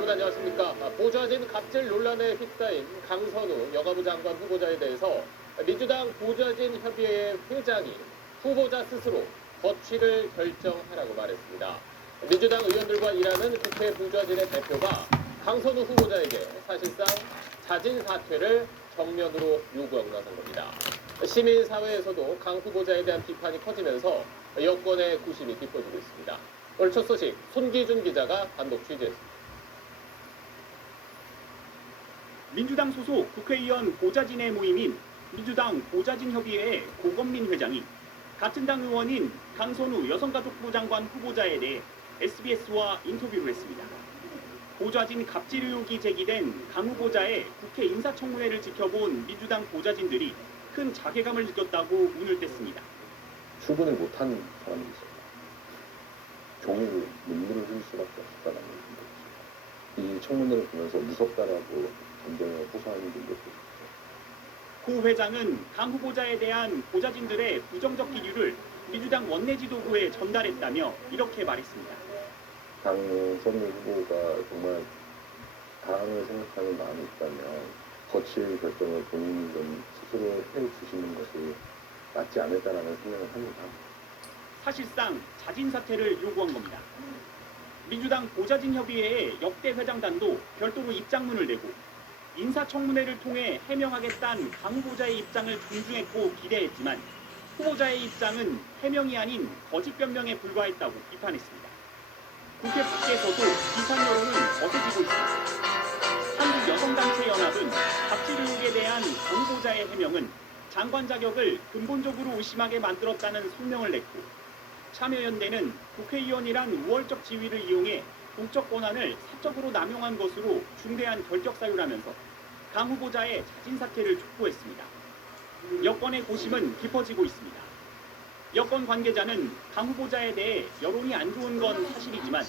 여러분 안녕하십니까. 보좌진 갑질 논란에 휩싸인 강선우 여가부 장관 후보자에 대해서 민주당 보좌진 협의회 회장이 후보자 스스로 거취를 결정하라고 말했습니다. 민주당 의원들과 일하는 국회 보좌진의 대표가 강선우 후보자에게 사실상 자진 사퇴를 정면으로 요구하고 나선 겁니다. 시민사회에서도 강 후보자에 대한 비판이 커지면서 여권의 구심이 깊어지고 있습니다. 오늘 첫 소식 손기준 기자가 단독 취재했습니다. 민주당 소속 국회의원 보좌진의 모임인 민주당 보좌진협의회 고건민 회장이 같은 당 의원인 강선우 여성가족부 장관 후보자에 대해 SBS와 인터뷰를 했습니다. 보좌진 갑질 의혹이 제기된 강 후보자의 국회 인사청문회를 지켜본 민주당 보좌진들이 큰 자괴감을 느꼈다고 운을 뗐습니다. 출근을 못한 사람이 있어요. 종일 눈물을 흘릴 수밖에 없었다는 얘기입니다. 이 청문회를 보면서 무섭다라고 감정을 호소하는 분들도 있어요. 고 회장은 강 후보자에 대한 보좌진들의 부정적 기류를 민주당 원내지도부에 전달했다며 이렇게 말했습니다. 강선우 후보가 정말 당을 생각하는 마음이 있다면 거칠 결정을 본인이 좀 스스로 해주시는 것이 맞지 않을까라는 생각을 합니다. 사실상 자진 사퇴를 요구한 겁니다. 민주당 보좌진협의회의 역대 회장단도 별도로 입장문을 내고 인사청문회를 통해 해명하겠다는 강 후보자의 입장을 존중했고 기대했지만 후보자의 입장은 해명이 아닌 거짓 변명에 불과했다고 비판했습니다. 국회 밖에서도 비판 여론은 거세지고 있습니다. 한국여성단체연합은 갑질 의혹에 대한 강 후보자의 해명은 장관 자격을 근본적으로 의심하게 만들었다는 성명을 냈고 참여연대는 국회의원이란 우월적 지위를 이용해 공적 권한을 사적으로 남용한 것으로 중대한 결격 사유라면서 강 후보자의 자진 사퇴를 촉구했습니다. 여권의 고심은 깊어지고 있습니다. 여권 관계자는 강 후보자에 대해 여론이 안 좋은 건 사실이지만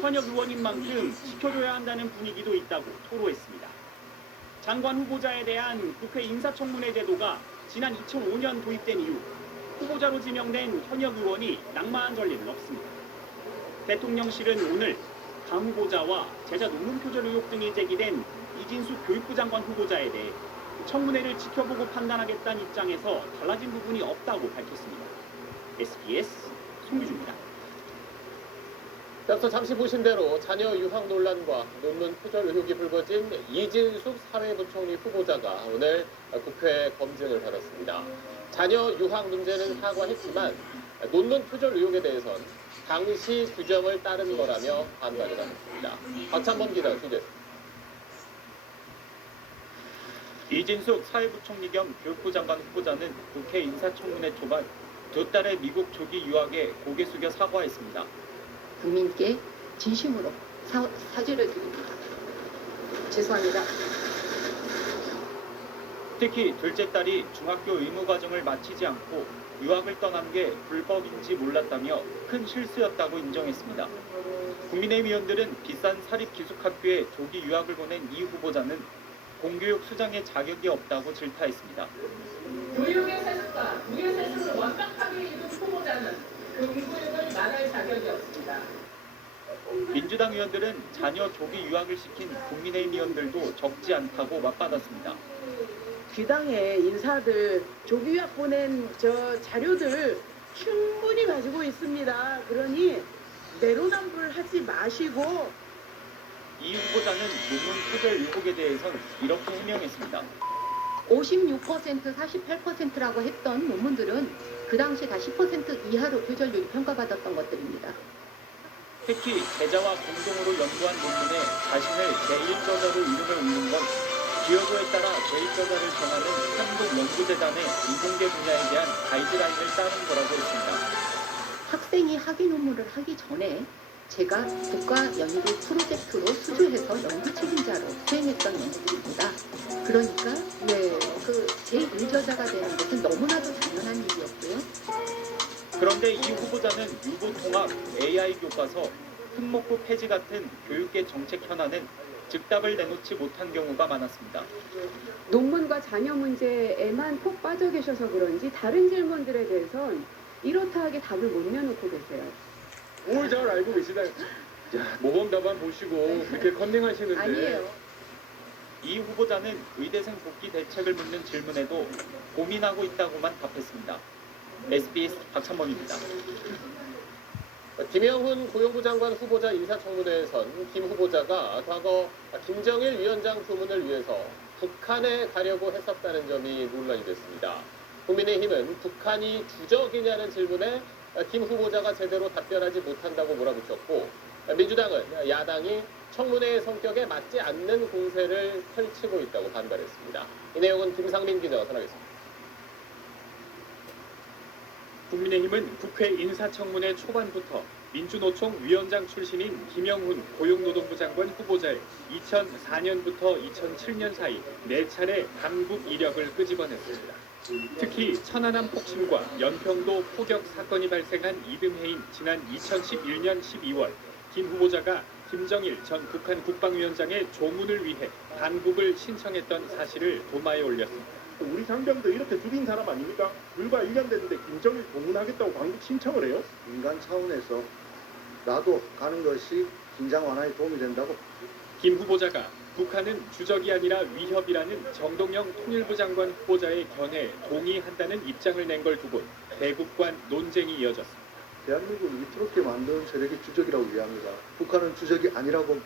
현역 의원인 만큼 지켜줘야 한다는 분위기도 있다고 토로했습니다. 장관 후보자에 대한 국회 인사청문회 제도가 지난 2005년 도입된 이후 후보자로 지명된 현역 의원이 낙마한 전례는 없습니다. 대통령실은 오늘 강 후보자와 제자 논문 표절 의혹 등이 제기된 이진숙 교육부 장관 후보자에 대해 청문회를 지켜보고 판단하겠다는 입장에서 달라진 부분이 없다고 밝혔습니다. SBS 송규주입니다. 앞서 잠시 보신 대로 자녀 유학 논란과 논문 표절 의혹이 불거진 이진숙 사회부총리 후보자가 오늘 국회 검증을 받았습니다. 자녀 유학 문제는 사과했지만 논문 표절 의혹에 대해선 당시 규정을 따른 거라며 반발을 하셨습니다. 박찬범 기자 취재했습니다. 이진숙 사회부총리 겸 교육부 장관 후보자는 국회 인사청문회 초반 두 딸의 미국 조기 유학에 고개 숙여 사과했습니다. 국민께 진심으로 사죄를 드립니다. 죄송합니다. 특히 둘째 딸이 중학교 의무 과정을 마치지 않고 유학을 떠난 게 불법인지 몰랐다며 큰 실수였다고 인정했습니다. 국민의힘 의원들은 비싼 사립기숙학교에 조기 유학을 보낸 이 후보자는 공교육 수장의 자격이 없다고 질타했습니다. 교육의 세습과 무예 세습을 완벽하게 이룬 후보자는 교육을 말할 자격이 없습니다. 민주당 의원들은 자녀 조기 유학을 시킨 국민의힘 의원들도 적지 않다고 맞받았습니다. 귀당의 인사들 조기 유학 보낸 자료들 충분히 가지고 있습니다. 그러니 내로남불하지 마시고. 이 후보자는 논문 표절 의혹에 대해선 이렇게 해명했습니다. 56%, 48%라고 했던 논문들은 그 당시 다 10% 이하로 표절률이 평가받았던 것들입니다. 특히 제자와 공동으로 연구한 논문에 자신을 제1저자로 이름을 올린 건 기여도에 따라 제1저자를 정하는 한국연구재단의 이공계 분야에 대한 가이드라인을 따른 거라고 했습니다. 학생이 학위 논문을 하기 전에 제가 국가연구 프로젝트로 수주해서 연구 책임자로 수행했던 연구입니다. 그러니까 그 제1저자가 되는 것은 너무나도 당연한 일이었고요. 그런데 이 후보자는 유보통합, AI 교과서, 특목고 폐지 같은 교육계 정책 현안은 즉답을 내놓지 못한 경우가 많았습니다. 논문과 자녀 문제에만 푹 빠져 계셔서 그런지 다른 질문들에 대해선 이렇다 하게 답을 못 내놓고 계세요. 뭘 잘 알고 계시나요? 모범 답안 보시고 그렇게 컨닝하시는데 아니에요. 이 후보자는 의대생 복귀 대책을 묻는 질문에도 고민하고 있다고만 답했습니다. SBS 박찬범입니다. 김영훈 고용부 장관 후보자 인사청문회에선 김 후보자가 과거 김정일 위원장 조문을 위해서 북한에 가려고 했었다는 점이 논란이 됐습니다. 국민의힘은 북한이 주적이냐는 질문에 김 후보자가 제대로 답변하지 못한다고 몰아붙였고, 민주당은 야당이 청문회의 성격에 맞지 않는 공세를 펼치고 있다고 반발했습니다. 이 내용은 김상민 기자가 전하겠습니다. 국민의힘은 국회 인사청문회 초반부터 민주노총 위원장 출신인 김영훈 고용노동부 장관 후보자의 2004년부터 2007년 사이 4차례 당국 이력을 끄집어냈습니다. 특히 천안함 폭침과 연평도 포격 사건이 발생한 이듬해인 지난 2011년 12월 김 후보자가 김정일 전 북한 국방위원장의 조문을 위해 단국을 신청했던 사실을 도마에 올렸습니다. 우리 장병들 이렇게 죽인 사람 아닙니까? 불과 1년 됐는데 김정일 고문하겠다고 광국 신청을 해요? 인간 차원에서 나도 가는 것이 긴장 완화에 도움이 된다고. 김 후보자가 북한은 주적이 아니라 위협이라는 정동영 통일부 장관 후보자의 견해에 동의한다는 입장을 낸 걸 두고 대국 간 논쟁이 이어졌습니다. 대한민국을 위태롭게 만든 세력이 주적이라고 이해합니다. 북한은 주적이 아니라고.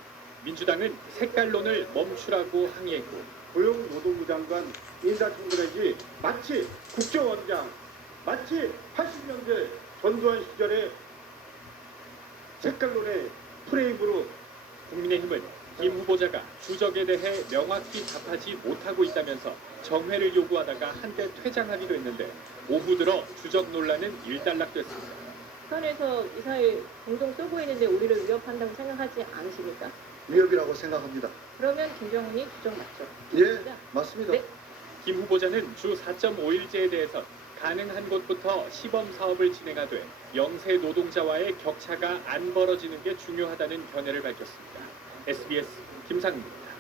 민주당은 색깔론을 멈추라고 항의했고, 고용노동부 장관 인사청문회지 마치 국정원장, 마치 80년대 전두환 시절의 색깔론의 프레임으로 국민의힘은 김 후보자가 주적에 대해 명확히 답하지 못하고 있다면서 정회를 요구하다가 한때 퇴장하기도 했는데 오후 들어 주적 논란은 일단락됐습니다. 북한에서 이 사회 공동 쓰고 있는데 우리를 위협한다고 생각하지 않으십니까? 위협이라고 생각합니다. 그러면 김정은이 주적 맞죠? 예, 맞습니다. 네. 김 후보자는 주 4.5일제에 대해서 가능한 곳부터 시범 사업을 진행하되 영세 노동자와의 격차가 안 벌어지는 게 중요하다는 견해를 밝혔습니다. SBS 김상민입니다.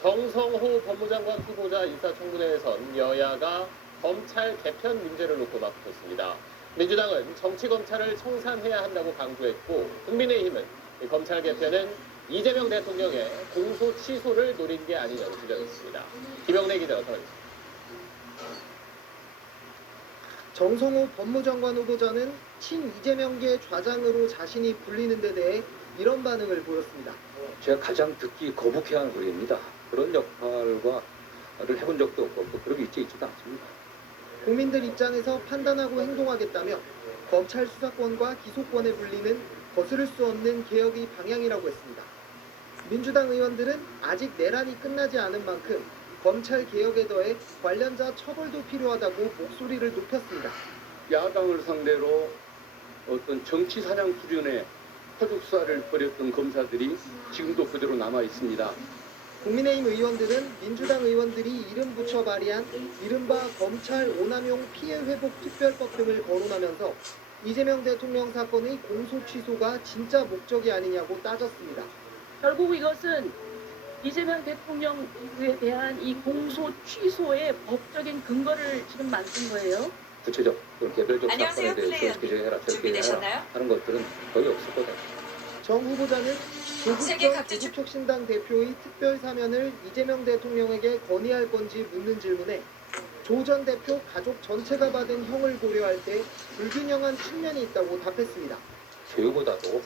정성호 법무장관 후보자 인사청문회에선 여야가 검찰 개편 문제를 놓고 맞붙었습니다. 민주당은 정치검찰을 청산해야 한다고 강조했고, 국민의힘은 이 검찰 개편은 이재명 대통령의 공소 취소를 노린 게 아니냐고 주장했습니다. 김영래 기자가 전하겠습니다. 정성호 법무장관 후보자는 친이재명계 좌장으로 자신이 불리는 데 대해 이런 반응을 보였습니다. 제가 가장 듣기 거북해하는 소리입니다. 그런 역할을 해본 적도 없고 그런 게 있지도 않습니다. 국민들 입장에서 판단하고 행동하겠다며 검찰 수사권과 기소권에 불리는 거스를 수 없는 개혁의 방향이라고 했습니다. 민주당 의원들은 아직 내란이 끝나지 않은 만큼 검찰 개혁에 더해 관련자 처벌도 필요하다고 목소리를 높였습니다. 야당을 상대로 어떤 정치 사냥 수준의 표적 수사를 벌였던 검사들이 지금도 그대로 남아 있습니다. 국민의힘 의원들은 민주당 의원들이 이름 붙여 발의한 이른바 검찰 오남용 피해회복 특별법 등을 거론하면서 이재명 대통령 사건의 공소 취소가 진짜 목적이 아니냐고 따졌습니다. 결국 이것은 이재명 대통령에 대한 이 공소 취소의 법적인 근거를 지금 만든 거예요. 구체적 개별적 사건에 대해서 어떻게 해라 저렇게 해라 하는 것들은 거의 없을 거다. 정 후보자는 조국혁신당 대표의 특별 사면을 이재명 대통령에게 건의할 건지 묻는 질문에 조 전 대표 가족 전체가 받은 형을 고려할 때 불균형한 측면이 있다고 답했습니다. 교육보다도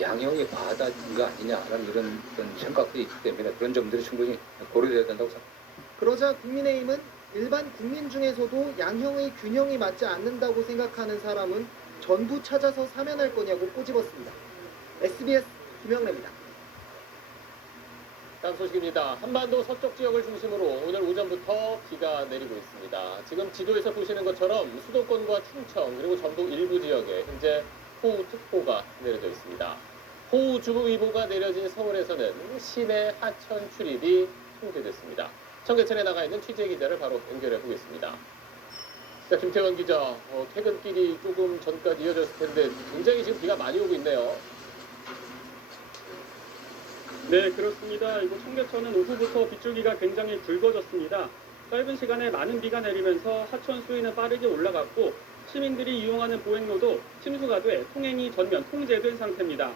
양형이 과하다는 거 아니냐라는 이런 생각도 있기 때문에 그런 점들이 충분히 고려돼야 된다고 생각합니다. 그러자 국민의힘은 일반 국민 중에서도 양형의 균형이 맞지 않는다고 생각하는 사람은 전부 찾아서 사면할 거냐고 꼬집었습니다. SBS 김영래입니다. 다음 소식입니다. 한반도 서쪽 지역을 중심으로 오늘 오전부터 비가 내리고 있습니다. 지금 지도에서 보시는 것처럼 수도권과 충청 그리고 전북 일부 지역에 현재 호우특보가 내려져 있습니다. 호우주의보가 내려진 서울에서는 시내 하천 출입이 통제됐습니다. 청계천에 나가 있는 취재 기자를 바로 연결해 보겠습니다. 자, 김태원 기자, 퇴근길이 조금 전까지 이어졌을 텐데 굉장히 지금 비가 많이 오고 있네요. 네, 그렇습니다. 이곳 청계천은 오후부터 빗줄기가 굉장히 굵어졌습니다. 짧은 시간에 많은 비가 내리면서 하천 수위는 빠르게 올라갔고 시민들이 이용하는 보행로도 침수가 돼 통행이 전면 통제된 상태입니다.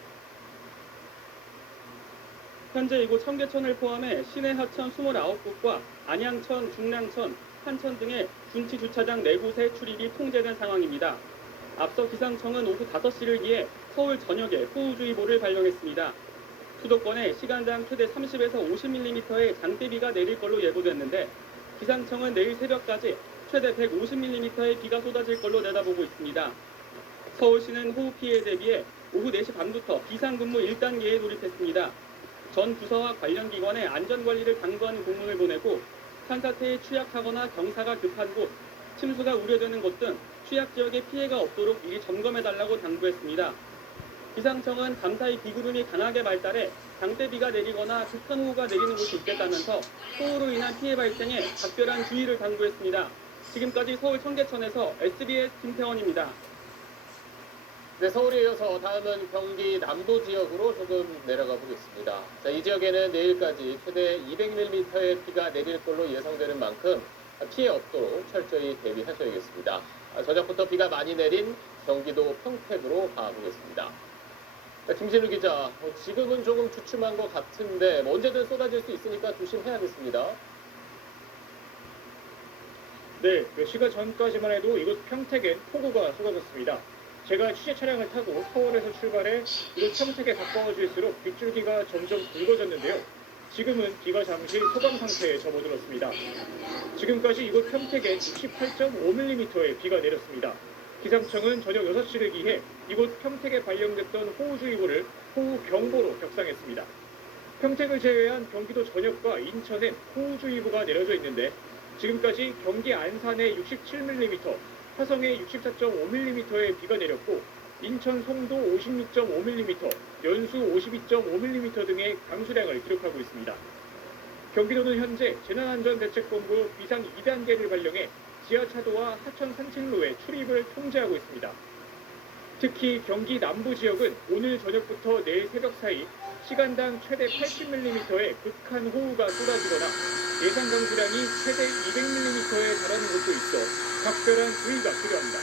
현재 이곳 청계천을 포함해 시내 하천 29곳과 안양천, 중랑천, 한천 등의 준치 주차장 4곳의 출입이 통제된 상황입니다. 앞서 기상청은 오후 5시를 기해 서울 전역에 호우주의보를 발령했습니다. 수도권에 시간당 최대 30에서 50mm의 장대비가 내릴 걸로 예보됐는데 기상청은 내일 새벽까지 최대 150mm의 비가 쏟아질 걸로 내다보고 있습니다. 서울시는 호우 피해에 대비해 오후 4시 반부터 비상근무 1단계에 돌입했습니다. 전 부서와 관련 기관에 안전관리를 당부하는 공문을 보내고 산사태에 취약하거나 경사가 급한 곳, 침수가 우려되는 곳 등 취약 지역에 피해가 없도록 미리 점검해달라고 당부했습니다. 기상청은 밤사이 비구름이 강하게 발달해 장대비가 내리거나 극한 호우가 내리는 곳이 있겠다면서 호우로 인한 피해 발생에 각별한 주의를 당부했습니다. 지금까지 서울 청계천에서 SBS 김태원입니다. 네, 서울에 이어서 다음은 경기 남부 지역으로 조금 내려가 보겠습니다. 자, 이 지역에는 내일까지 최대 200mm의 비가 내릴 걸로 예상되는 만큼 피해 없도록 철저히 대비하셔야겠습니다. 저녁부터 비가 많이 내린 경기도 평택으로 가보겠습니다. 김진우 기자, 지금은 조금 주춤한 것 같은데 언제든 쏟아질 수 있으니까 조심해야겠습니다. 네, 몇 시간 전까지만 해도 이곳 평택엔 폭우가 쏟아졌습니다. 제가 취재 차량을 타고 서울에서 출발해 이곳 평택에 가까워질수록 빗줄기가 점점 굵어졌는데요. 지금은 비가 잠시 소강 상태에 접어들었습니다. 지금까지 이곳 평택에 68.5mm의 비가 내렸습니다. 기상청은 저녁 6시를 기해 이곳 평택에 발령됐던 호우주의보를 호우경보로 격상했습니다. 평택을 제외한 경기도 전역과 인천엔 호우주의보가 내려져 있는데 지금까지 경기 안산에 67mm, 화성에 64.5mm의 비가 내렸고 인천 송도 56.5mm, 연수 52.5mm 등의 강수량을 기록하고 있습니다. 경기도는 현재 재난안전대책본부 비상 2단계를 발령해 지하차도와 하천 산책로의 출입을 통제하고 있습니다. 특히 경기 남부 지역은 오늘 저녁부터 내일 새벽 사이 시간당 최대 80mm의 극한 호우가 쏟아지거나 예상 강수량이 최대 200mm에 달하는 곳도 있어 각별한 주의가 필요합니다.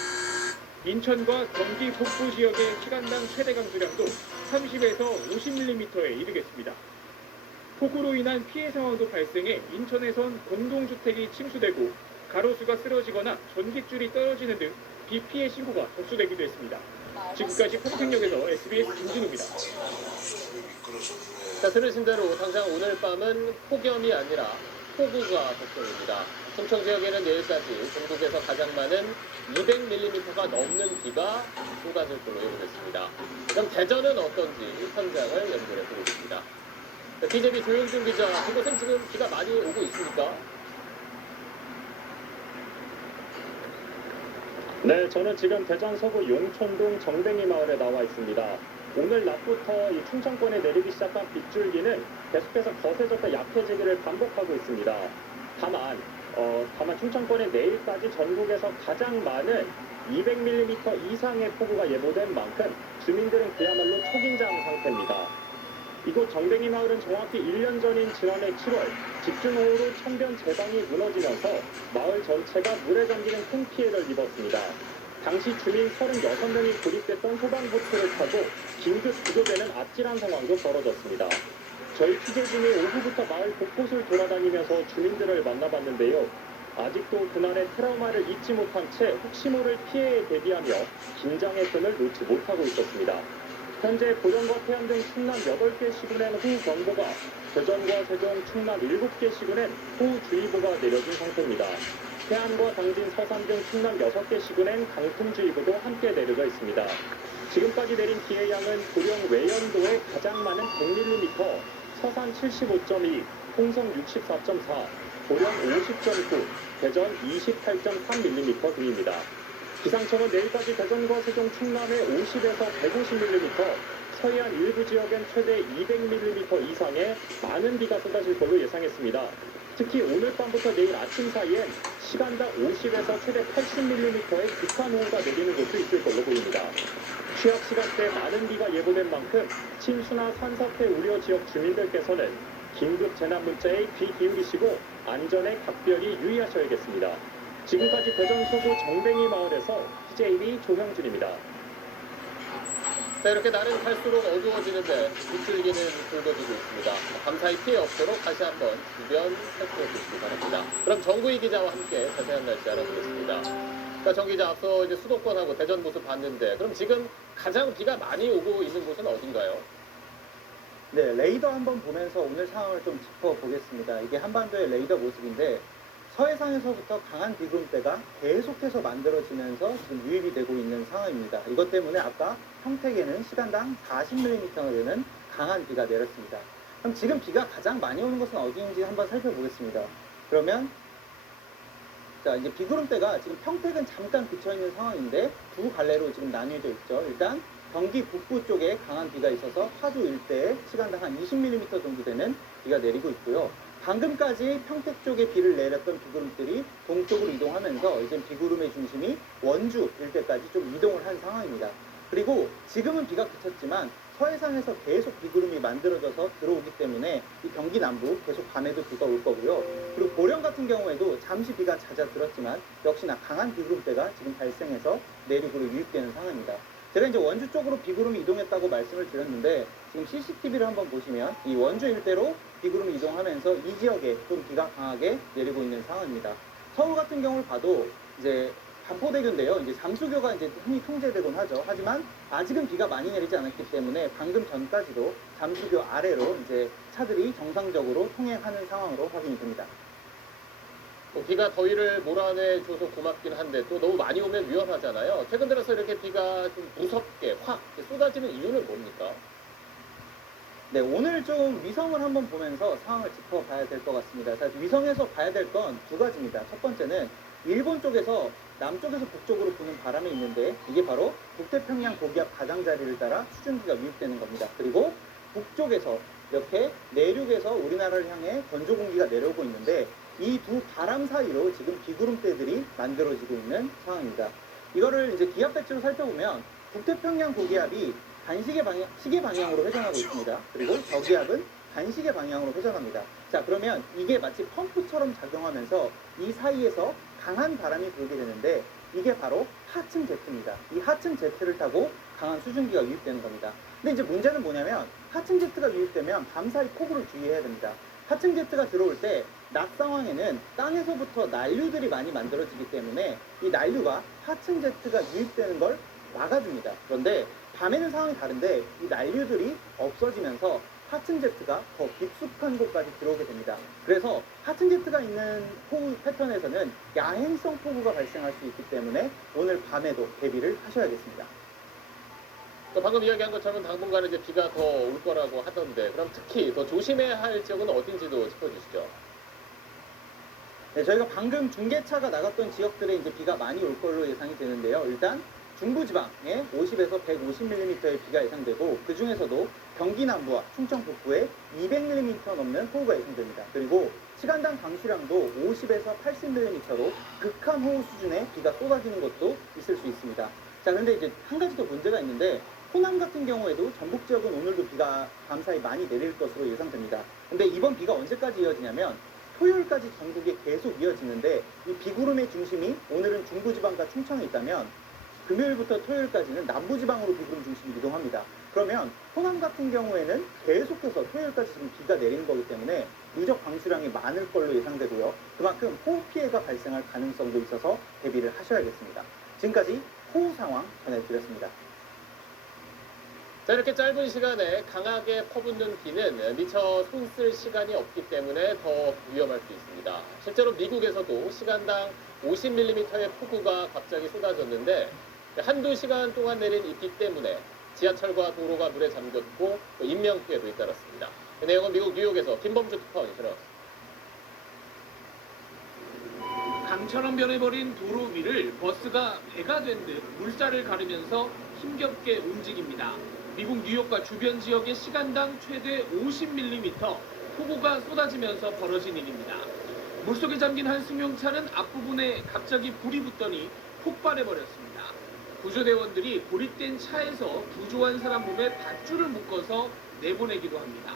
인천과 경기 북부 지역의 시간당 최대 강수량도 30에서 50mm에 이르겠습니다. 폭우로 인한 피해 상황도 발생해 인천에선 공동주택이 침수되고 가로수가 쓰러지거나 전깃줄이 떨어지는 등 비 피해 신고가 접수되기도 했습니다. 지금까지 평택역에서 SBS 김진우입니다. 자, 들으신 대로 당장 오늘 밤은 폭염이 아니라 폭우가 걱정입니다. 충청 지역에는 내일까지 전국에서 가장 많은 200mm가 넘는 비가 쏟아질 걸로 예보됐습니다. 그럼 대전은 어떤지 현장을 연결해 보겠습니다. BJB 조영준 기자, 그곳은 지금 비가 많이 오고 있습니까? 네, 저는 지금 대전 서구 용천동 정뱅이 마을에 나와 있습니다. 오늘 낮부터 이 충청권에 내리기 시작한 빗줄기는 계속해서 거세져서 약해지기를 반복하고 있습니다. 다만 충청권에 내일까지 전국에서 가장 많은 200mm 이상의 폭우가 예보된 만큼 주민들은 그야말로 초긴장 상태입니다. 이곳 정뱅이 마을은 정확히 1년 전인 지난해 7월 집중호우로 천변 제방이 무너지면서 마을 전체가 물에 잠기는 큰 피해를 입었습니다. 당시 주민 36명이 고립됐던 소방보트를 타고 긴급 구조되는 아찔한 상황도 벌어졌습니다. 저희 취재진이 오후부터 마을 곳곳을 돌아다니면서 주민들을 만나봤는데요. 아직도 그날의 트라우마를 잊지 못한 채 혹시 모를 피해에 대비하며 긴장의 끈을 놓지 못하고 있었습니다. 현재 고령과 태안 등 충남 8개 시군엔 호우경보가, 대전과 세종, 충남 7개 시군엔 호우주의보가 내려진 상태입니다. 태안과 당진, 서산 등 충남 6개 시군엔 강풍주의보도 함께 내려져 있습니다. 지금까지 내린 비의 양은 고령 외연도에 가장 많은 100mm, 서산 75.2, 홍성 64.4, 고령 50.9, 대전 28.3mm 등입니다. 기상청은 내일까지 대전과 세종, 충남에 50에서 150mm, 서해안 일부 지역엔 최대 200mm 이상의 많은 비가 쏟아질 걸로 예상했습니다. 특히 오늘 밤부터 내일 아침 사이엔 시간당 50에서 최대 80mm의 극한 호우가 내리는 곳도 있을 걸로 보입니다. 취약 시간대 많은 비가 예보된 만큼 침수나 산사태 우려 지역 주민들께서는 긴급 재난 문자에 귀 기울이시고 안전에 각별히 유의하셔야겠습니다. 지금까지 대전 서구 정뱅이 마을에서 CJB 조형준입니다. 자, 이렇게 날은 갈수록 어두워지는데 빗줄기는 굵어지고 있습니다. 밤사이 피해 없도록 다시 한번 주변 살펴보시기 바랍니다. 그럼 정구희 기자와 함께 자세한 날씨 알아보겠습니다. 자, 정 기자, 앞서 이제 수도권하고 대전 모습 봤는데 그럼 지금 가장 비가 많이 오고 있는 곳은 어딘가요? 네, 레이더 한번 보면서 오늘 상황을 좀 짚어보겠습니다. 이게 한반도의 레이더 모습인데 서해상에서부터 강한 비구름대가 계속해서 만들어지면서 지금 유입이 되고 있는 상황입니다. 이것 때문에 아까 평택에는 시간당 40mm가 되는 강한 비가 내렸습니다. 그럼 지금 비가 가장 많이 오는 곳은 어디인지 한번 살펴보겠습니다. 그러면 자, 이제 비구름대가 지금 평택은 잠깐 그쳐있는 상황인데 두 갈래로 지금 나뉘어져 있죠. 일단 경기 북부 쪽에 강한 비가 있어서 파주 일대에 시간당 한 20mm 정도 되는 비가 내리고 있고요. 방금까지 평택 쪽에 비를 내렸던 비구름들이 동쪽으로 이동하면서 이제 비구름의 중심이 원주 일대까지 좀 이동을 한 상황입니다. 그리고 지금은 비가 그쳤지만 서해상에서 계속 비구름이 만들어져서 들어오기 때문에 이 경기 남부 계속 밤에도 비가 올 거고요. 그리고 보령 같은 경우에도 잠시 비가 잦아들었지만 역시나 강한 비구름대가 지금 발생해서 내륙으로 유입되는 상황입니다. 제가 이제 원주 쪽으로 비구름이 이동했다고 말씀을 드렸는데 지금 CCTV를 한번 보시면 이 원주 일대로 비구름이 이동하면서 이 지역에 좀 비가 강하게 내리고 있는 상황입니다. 서울 같은 경우를 봐도 이제 반포대교인데요. 이제 잠수교가 이제 흔히 통제되곤 하죠. 하지만 아직은 비가 많이 내리지 않았기 때문에 방금 전까지도 잠수교 아래로 이제 차들이 정상적으로 통행하는 상황으로 확인이 됩니다. 비가 더위를 몰아내줘서 고맙긴 한데 또 너무 많이 오면 위험하잖아요. 최근 들어서 이렇게 비가 좀 무섭게 확 쏟아지는 이유는 뭡니까? 네, 오늘 좀 위성을 한번 보면서 상황을 짚어봐야 될 것 같습니다. 자, 위성에서 봐야 될 건 두 가지입니다. 첫 번째는 일본 쪽에서 남쪽에서 북쪽으로 부는 바람이 있는데 이게 바로 북태평양 고기압 가장자리를 따라 수증기가 유입되는 겁니다. 그리고 북쪽에서 이렇게 내륙에서 우리나라를 향해 건조 공기가 내려오고 있는데 이 두 바람 사이로 지금 비구름대들이 만들어지고 있는 상황입니다. 이거를 이제 기압 배치로 살펴보면 북태평양 고기압이 시계 방향으로 회전하고 있습니다. 그리고 저기압은 반시계 방향으로 회전합니다. 자, 그러면 이게 마치 펌프처럼 작용하면서 이 사이에서 강한 바람이 불게 되는데 이게 바로 하층 제트입니다. 이 하층 제트를 타고 강한 수증기가 유입되는 겁니다. 근데 이제 문제는 뭐냐면 하층 제트가 유입되면 밤사이 폭우를 주의해야 됩니다. 하층 제트가 들어올 때 낮 상황에는 땅에서부터 난류들이 많이 만들어지기 때문에 이 난류가 하층 제트가 유입되는 걸 막아줍니다. 그런데 밤에는 상황이 다른데 이 난류들이 없어지면서 하층 제트가 더 깊숙한 곳까지 들어오게 됩니다. 그래서 하층 제트가 있는 폭우 패턴에서는 야행성 폭우가 발생할 수 있기 때문에 오늘 밤에도 대비를 하셔야겠습니다. 또 방금 이야기한 것처럼 당분간은 이제 비가 더 올 거라고 하던데 그럼 특히 더 조심해야 할 지역은 어딘지도 짚어주시죠. 네, 저희가 방금 중계차가 나갔던 지역들에 이제 비가 많이 올 걸로 예상이 되는데요. 일단 중부지방에 50에서 150mm의 비가 예상되고 그 중에서도 경기 남부와 충청 북부에 200mm 넘는 호우가 예상됩니다. 그리고 시간당 강수량도 50에서 80mm로 극한 호우 수준의 비가 쏟아지는 것도 있을 수 있습니다. 자, 그런데 이제 한 가지 더 문제가 있는데 호남 같은 경우에도 전북 지역은 오늘도 비가 밤사이 많이 내릴 것으로 예상됩니다. 근데 이번 비가 언제까지 이어지냐면 토요일까지 전국에 계속 이어지는데 이 비구름의 중심이 오늘은 중부지방과 충청에 있다면 금요일부터 토요일까지는 남부지방으로 비구름 중심이 이동합니다. 그러면 호남 같은 경우에는 계속해서 토요일까지 지금 비가 내리는 거기 때문에 누적 방수량이 많을 걸로 예상되고요. 그만큼 호우 피해가 발생할 가능성도 있어서 대비를 하셔야겠습니다. 지금까지 호우 상황 전해드렸습니다. 자, 이렇게 짧은 시간에 강하게 퍼붓는 비는 미처 손쓸 시간이 없기 때문에 더 위험할 수 있습니다. 실제로 미국에서도 시간당 50mm의 폭우가 갑자기 쏟아졌는데 한두 시간 동안 내린 이 비 때문에 지하철과 도로가 물에 잠겼고 또 인명피해도 잇따랐습니다. 그 내용은 미국 뉴욕에서 김범주 특파원이 전해왔습니다. 강처럼 변해버린 도로 위를 버스가 배가 된 듯 물살을 가르면서 힘겹게 움직입니다. 미국 뉴욕과 주변 지역의 시간당 최대 50mm 폭우가 쏟아지면서 벌어진 일입니다. 물속에 잠긴 한 승용차는 앞부분에 갑자기 불이 붙더니 폭발해버렸습니다. 구조대원들이 고립된 차에서 구조한 사람 몸에 밧줄을 묶어서 내보내기도 합니다.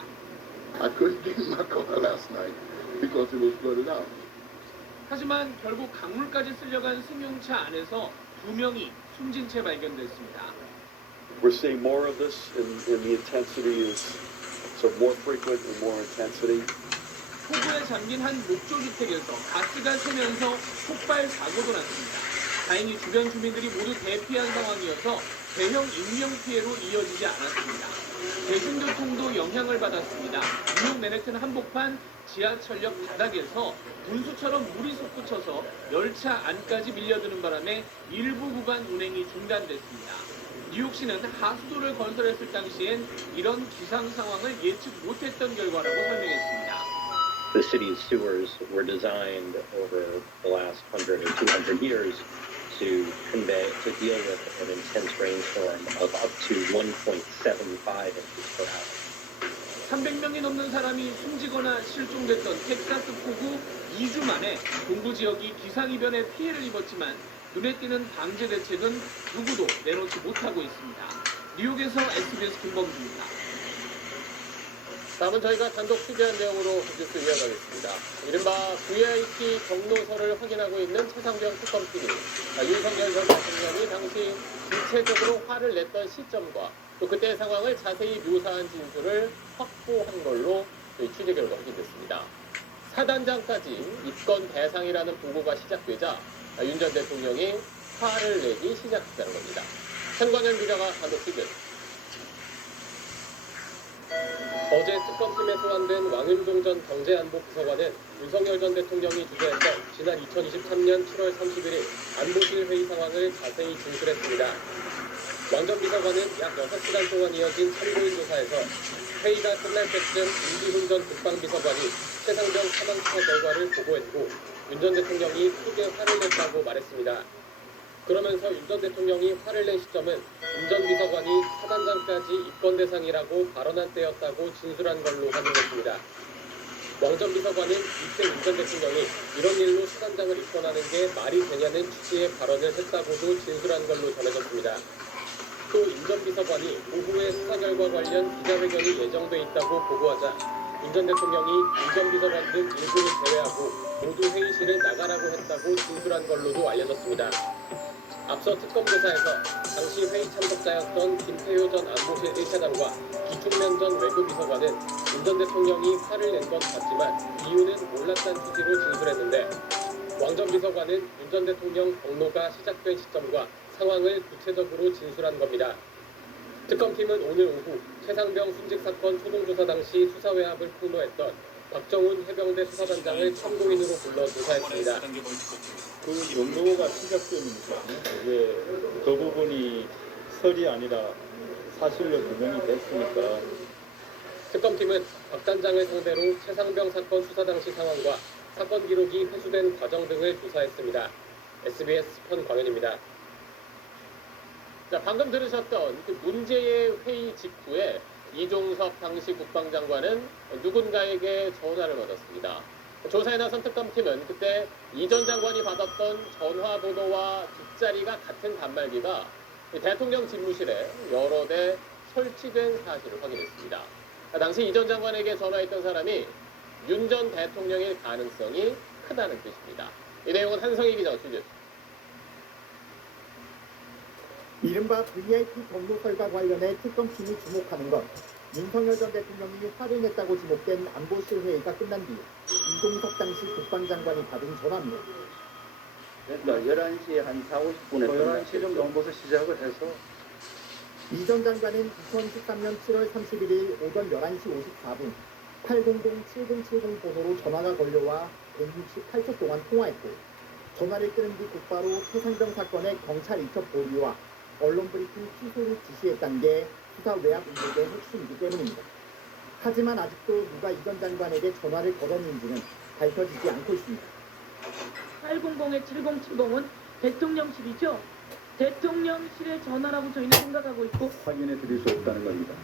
I couldn't get in my car last night because it was flooded out. 하지만 결국 강물까지 쓸려간 승용차 안에서 2명이 숨진 채 발견됐습니다. We're seeing more of this, and the intensity is so more frequent and more intensity. 폭우에 잠긴 한 목조주택에서 가스가 새면서 폭발 사고도 났습니다. 다행히 주변 주민들이 모두 대피한 상황이어서 대형 인명 피해로 이어지지 않았습니다. 대중교통도 영향을 받았습니다. 뉴욕 맨해튼 한복판 지하철역 바닥에서 분수처럼 물이 솟구쳐서 열차 안까지 밀려드는 바람에 일부 구간 운행이 중단됐습니다. 뉴욕시는 하수도를 건설했을 당시엔 이런 기상 상황을 예측 못했던 결과라고 설명했습니다. The city's sewers were designed over the last 100 or 200 years to deal with an intense rainstorm of up to 1.75 inches per hour. 300명이 넘는 사람이 숨지거나 실종됐던 텍사스 폭우 2주 만에 동부 지역이 기상이변에 피해를 입었지만 눈에 띄는 방제 대책은 누구도 내놓지 못하고 있습니다. 뉴욕에서 SBS 김범주입니다. 다음은 저희가 단독 취재한 내용으로 뉴스 이어가겠습니다. 이른바 VIP 경로서를 확인하고 있는 최상병 특검팀이 윤석열 전 대통령이 당시 구체적으로 화를 냈던 시점과 또 그때의 상황을 자세히 묘사한 진술을 확보한 걸로 저희 취재 결과 확인됐습니다. 사단장까지 입건 대상이라는 보고가 시작되자 윤 전 대통령이 화를 내기 시작했다는 겁니다. 현관현 기자가 단독 취재. 어제 특검팀에 소환된 왕윤종 전 경제안보비서관은 윤석열 전 대통령이 주재했던 지난 2023년 7월 31일 안보실 회의 상황을 자세히 진술했습니다. 왕 전 비서관은 약 6시간 동안 이어진 참고인 조사에서 회의가 끝날 때쯤 임기훈 전 국방비서관이 최상병 사망 추가 결과를 보고했고 윤 전 대통령이 크게 화를 냈다고 말했습니다. 그러면서 윤 전 대통령이 화를 낸 시점은 윤 전 비서관이 사단장까지 입건 대상이라고 발언한 때였다고 진술한 걸로 확인됐습니다. 왕 전 비서관은 이때 윤 전 대통령이 이런 일로 사단장을 입건하는 게 말이 되냐는 취지의 발언을 했다고도 진술한 걸로 전해졌습니다. 또 윤 전 비서관이 오후에 수사 결과 관련 기자회견이 예정돼 있다고 보고하자 윤 전 대통령이 윤 전 비서관 등 일부를 제외하고 모두 회의실을 나가라고 했다고 진술한 걸로도 알려졌습니다. 앞서 특검 조사에서 당시 회의 참석자였던 김태효 전 안보실 1차장과 기충면 전 외교비서관은 윤 전 대통령이 화를 낸 건 같지만 이유는 몰랐다는 취지로 진술했는데 왕 전 비서관은 윤 전 대통령 경로가 시작된 시점과 상황을 구체적으로 진술한 겁니다. 특검팀은 오늘 오후 최상병 순직 사건 초동조사 당시 수사외압을 폭로했던 박정훈 해병대 수사반장을 참고인으로 불러 조사했습니다. 그 연도가 시작되니까 이제 그 부분이 설이 아니라 사실로 규명이 됐으니까 특검팀은 박 단장을 상대로 최상병 사건 수사 당시 상황과 사건 기록이 회수된 과정 등을 조사했습니다. SBS 현광현입니다. 자, 방금 들으셨던 그 문제의 회의 직후에 이종섭 당시 국방장관은 누군가에게 전화를 받았습니다. 조사에 나선 특검팀은 그때 이 전 장관이 받았던 전화 번호와 뒷자리가 같은 단말기가 대통령 집무실에 여러 대 설치된 사실을 확인했습니다. 당시 이 전 장관에게 전화했던 사람이 윤 전 대통령일 가능성이 크다는 뜻입니다. 이 내용은 한성희 기자가 취재했습니다. 이른바 VIP 경로설과 관련해 특검팀이 주목하는 것, 윤석열 전 대통령이 화를 냈다고 지목된 안보실 회의가 끝난 뒤 이종석 당시 국방장관이 받은 전화입니다. 그러니까 11시에 한 4, 50분에 11시 정도부터 시작을 해서 이 전 장관은 2013년 7월 31일 오전 11시 54분 800-7070 번호로 전화가 걸려와 168초 동안 통화했고 전화를 끊은 뒤 곧바로 최상병 사건의 경찰 이첩 보류와 언론 브리핑 취소를 지시했다는 게 수사 외압 의혹의 핵심이기 때문입니다. 하지만 아직도 누가 이 전 장관에게 전화를 걸었는지는 밝혀지지 않고 있습니다. 800-7070은 대통령실이죠. 대통령실의 전화라고 저희는 생각하고 있고 확인해 드릴 수 없다는 겁니다.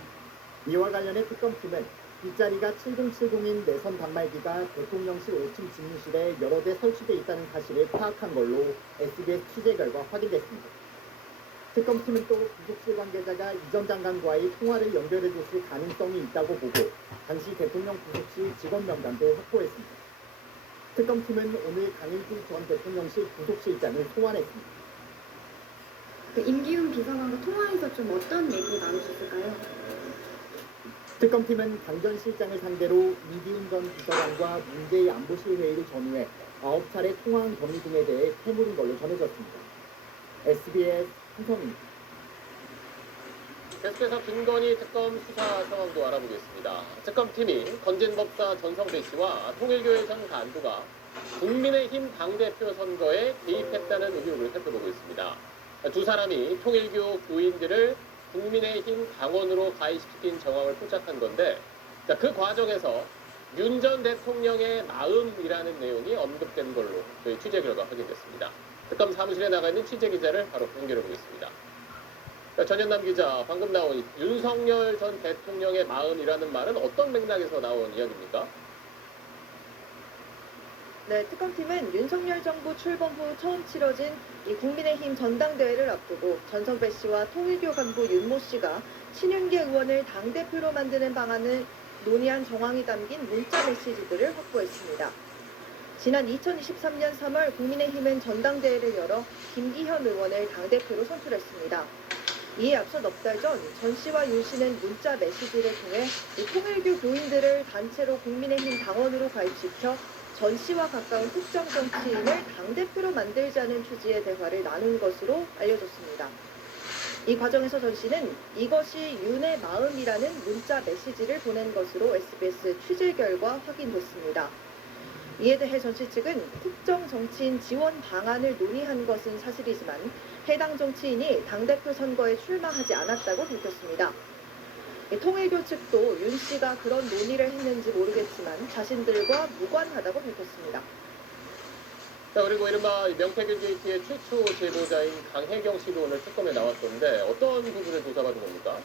이와 관련해 특검팀은 뒷자리가 7070인 내선 단말기가 대통령실 5층 집무실에 여러 대 설치돼 있다는 사실을 파악한 걸로 SBS 취재 결과 확인됐습니다. 특검팀은 또 부속실 관계자가 이 전 장관과의 통화를 연결해줬을 가능성이 있다고 보고 당시 대통령 부속실 직원 명단도 확보했습니다. 특검팀은 오늘 강일구 전 대통령실 부속실장을 소환했습니다. 임기훈 비서관과 통화에서 좀 어떤 얘기 나누셨을까요? 특검팀은 강 전 실장을 상대로 이기훈 전 비서관과 문제의 안보실 회의를 전후해 9차례 통화한 범위 등에 대해 캐물은 걸로 전해졌습니다. SBS 한성입니다. 계속해서 김건희 특검 수사 상황도 알아보겠습니다. 특검팀이 건진법사 전성배 씨와 통일교회 전 간부가 국민의힘 당대표 선거에 개입했다는 의혹을 살펴보고 있습니다. 두 사람이 통일교 교인들을 국민의힘 당원으로 가입시킨 정황을 포착한 건데, 그 과정에서 윤 전 대통령의 마음이라는 내용이 언급된 걸로 저희 취재 결과 확인됐습니다. 특검 사무실에 나가 있는 취재 기자를 바로 연결해 보겠습니다. 전현남 기자, 방금 나온 윤석열 전 대통령의 마음이라는 말은 어떤 맥락에서 나온 이야기입니까? 네, 특검팀은 윤석열 정부 출범 후 처음 치러진 이 국민의힘 전당대회를 앞두고 전성배 씨와 통일교 간부 윤모 씨가 신윤계 의원을 당대표로 만드는 방안을 논의한 정황이 담긴 문자 메시지들을 확보했습니다. 지난 2023년 3월 국민의힘은 전당대회를 열어 김기현 의원을 당대표로 선출했습니다. 이에 앞서 넉 달 전 전 씨와 윤 씨는 문자 메시지를 통해 이 통일교 교인들을 단체로 국민의힘 당원으로 가입시켜 전 씨와 가까운 특정 정치인을 당대표로 만들자는 취지의 대화를 나눈 것으로 알려졌습니다. 이 과정에서 전 씨는 이것이 윤의 마음이라는 문자 메시지를 보낸 것으로 SBS 취재 결과 확인됐습니다. 이에 대해 전 씨 측은 특정 정치인 지원 방안을 논의한 것은 사실이지만 해당 정치인이 당대표 선거에 출마하지 않았다고 밝혔습니다. 통일교 측도 윤 씨가 그런 논의를 했는지 모르겠지만 자신들과 무관하다고 밝혔습니다. 자, 그리고 이른바 명태균 게이트의 최초 제보자인 강혜경 씨도 오늘 특검에 나왔던데 어떤 부분을 조사받은 겁니까?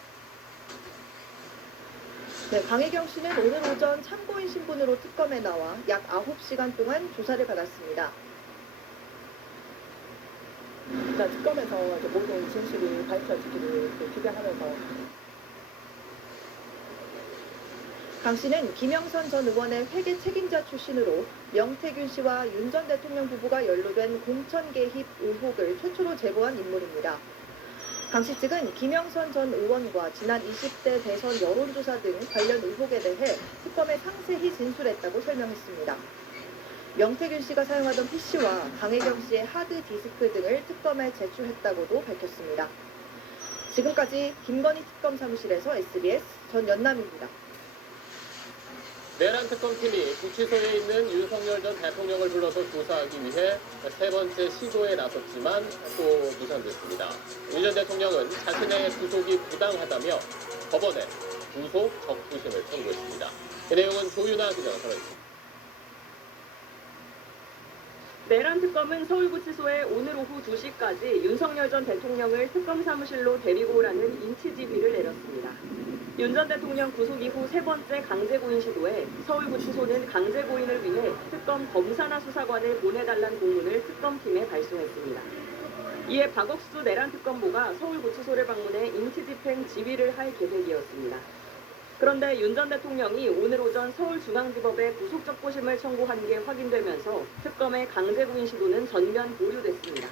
네, 강혜경 씨는 오늘 오전 참고인 신분으로 특검에 나와 약 9시간 동안 조사를 받았습니다. 특검에서 모든 진실이 밝혀지기를 기대하면서 강 씨는 김영선 전 의원의 회계 책임자 출신으로 명태균 씨와 윤 전 대통령 부부가 연루된 공천 개입 의혹을 최초로 제보한 인물입니다. 강 씨 측은 김영선 전 의원과 지난 20대 대선 여론조사 등 관련 의혹에 대해 특검에 상세히 진술했다고 설명했습니다. 명태균 씨가 사용하던 PC와 강혜경 씨의 하드디스크 등을 특검에 제출했다고도 밝혔습니다. 지금까지 김건희 특검 사무실에서 SBS 전연남입니다. 내란 특검팀이 구치소에 있는 윤석열 전 대통령을 불러서 조사하기 위해 세 번째 시도에 나섰지만 또 무산됐습니다. 윤 전 대통령은 자신의 구속이 부당하다며 법원에 구속 적부심을 청구했습니다. 이 내용은 조윤아 기자가 전해주습니다. 내란 특검은 서울구치소에 오늘 오후 2시까지 윤석열 전 대통령을 특검 사무실로 데리고 오라는 인치 지휘를 내렸습니다. 윤 전 대통령 구속 이후 세 번째 강제구인 시도에 서울구치소는 강제구인을 위해 특검 검사나 수사관을 보내달라는 공문을 특검팀에 발송했습니다. 이에 박옥수 내란 특검보가 서울구치소를 방문해 인치집행 지휘를 할 계획이었습니다. 그런데 윤 전 대통령이 오늘 오전 서울중앙지법에 구속적부심을 청구한 게 확인되면서 특검의 강제구인 시도는 전면 보류됐습니다.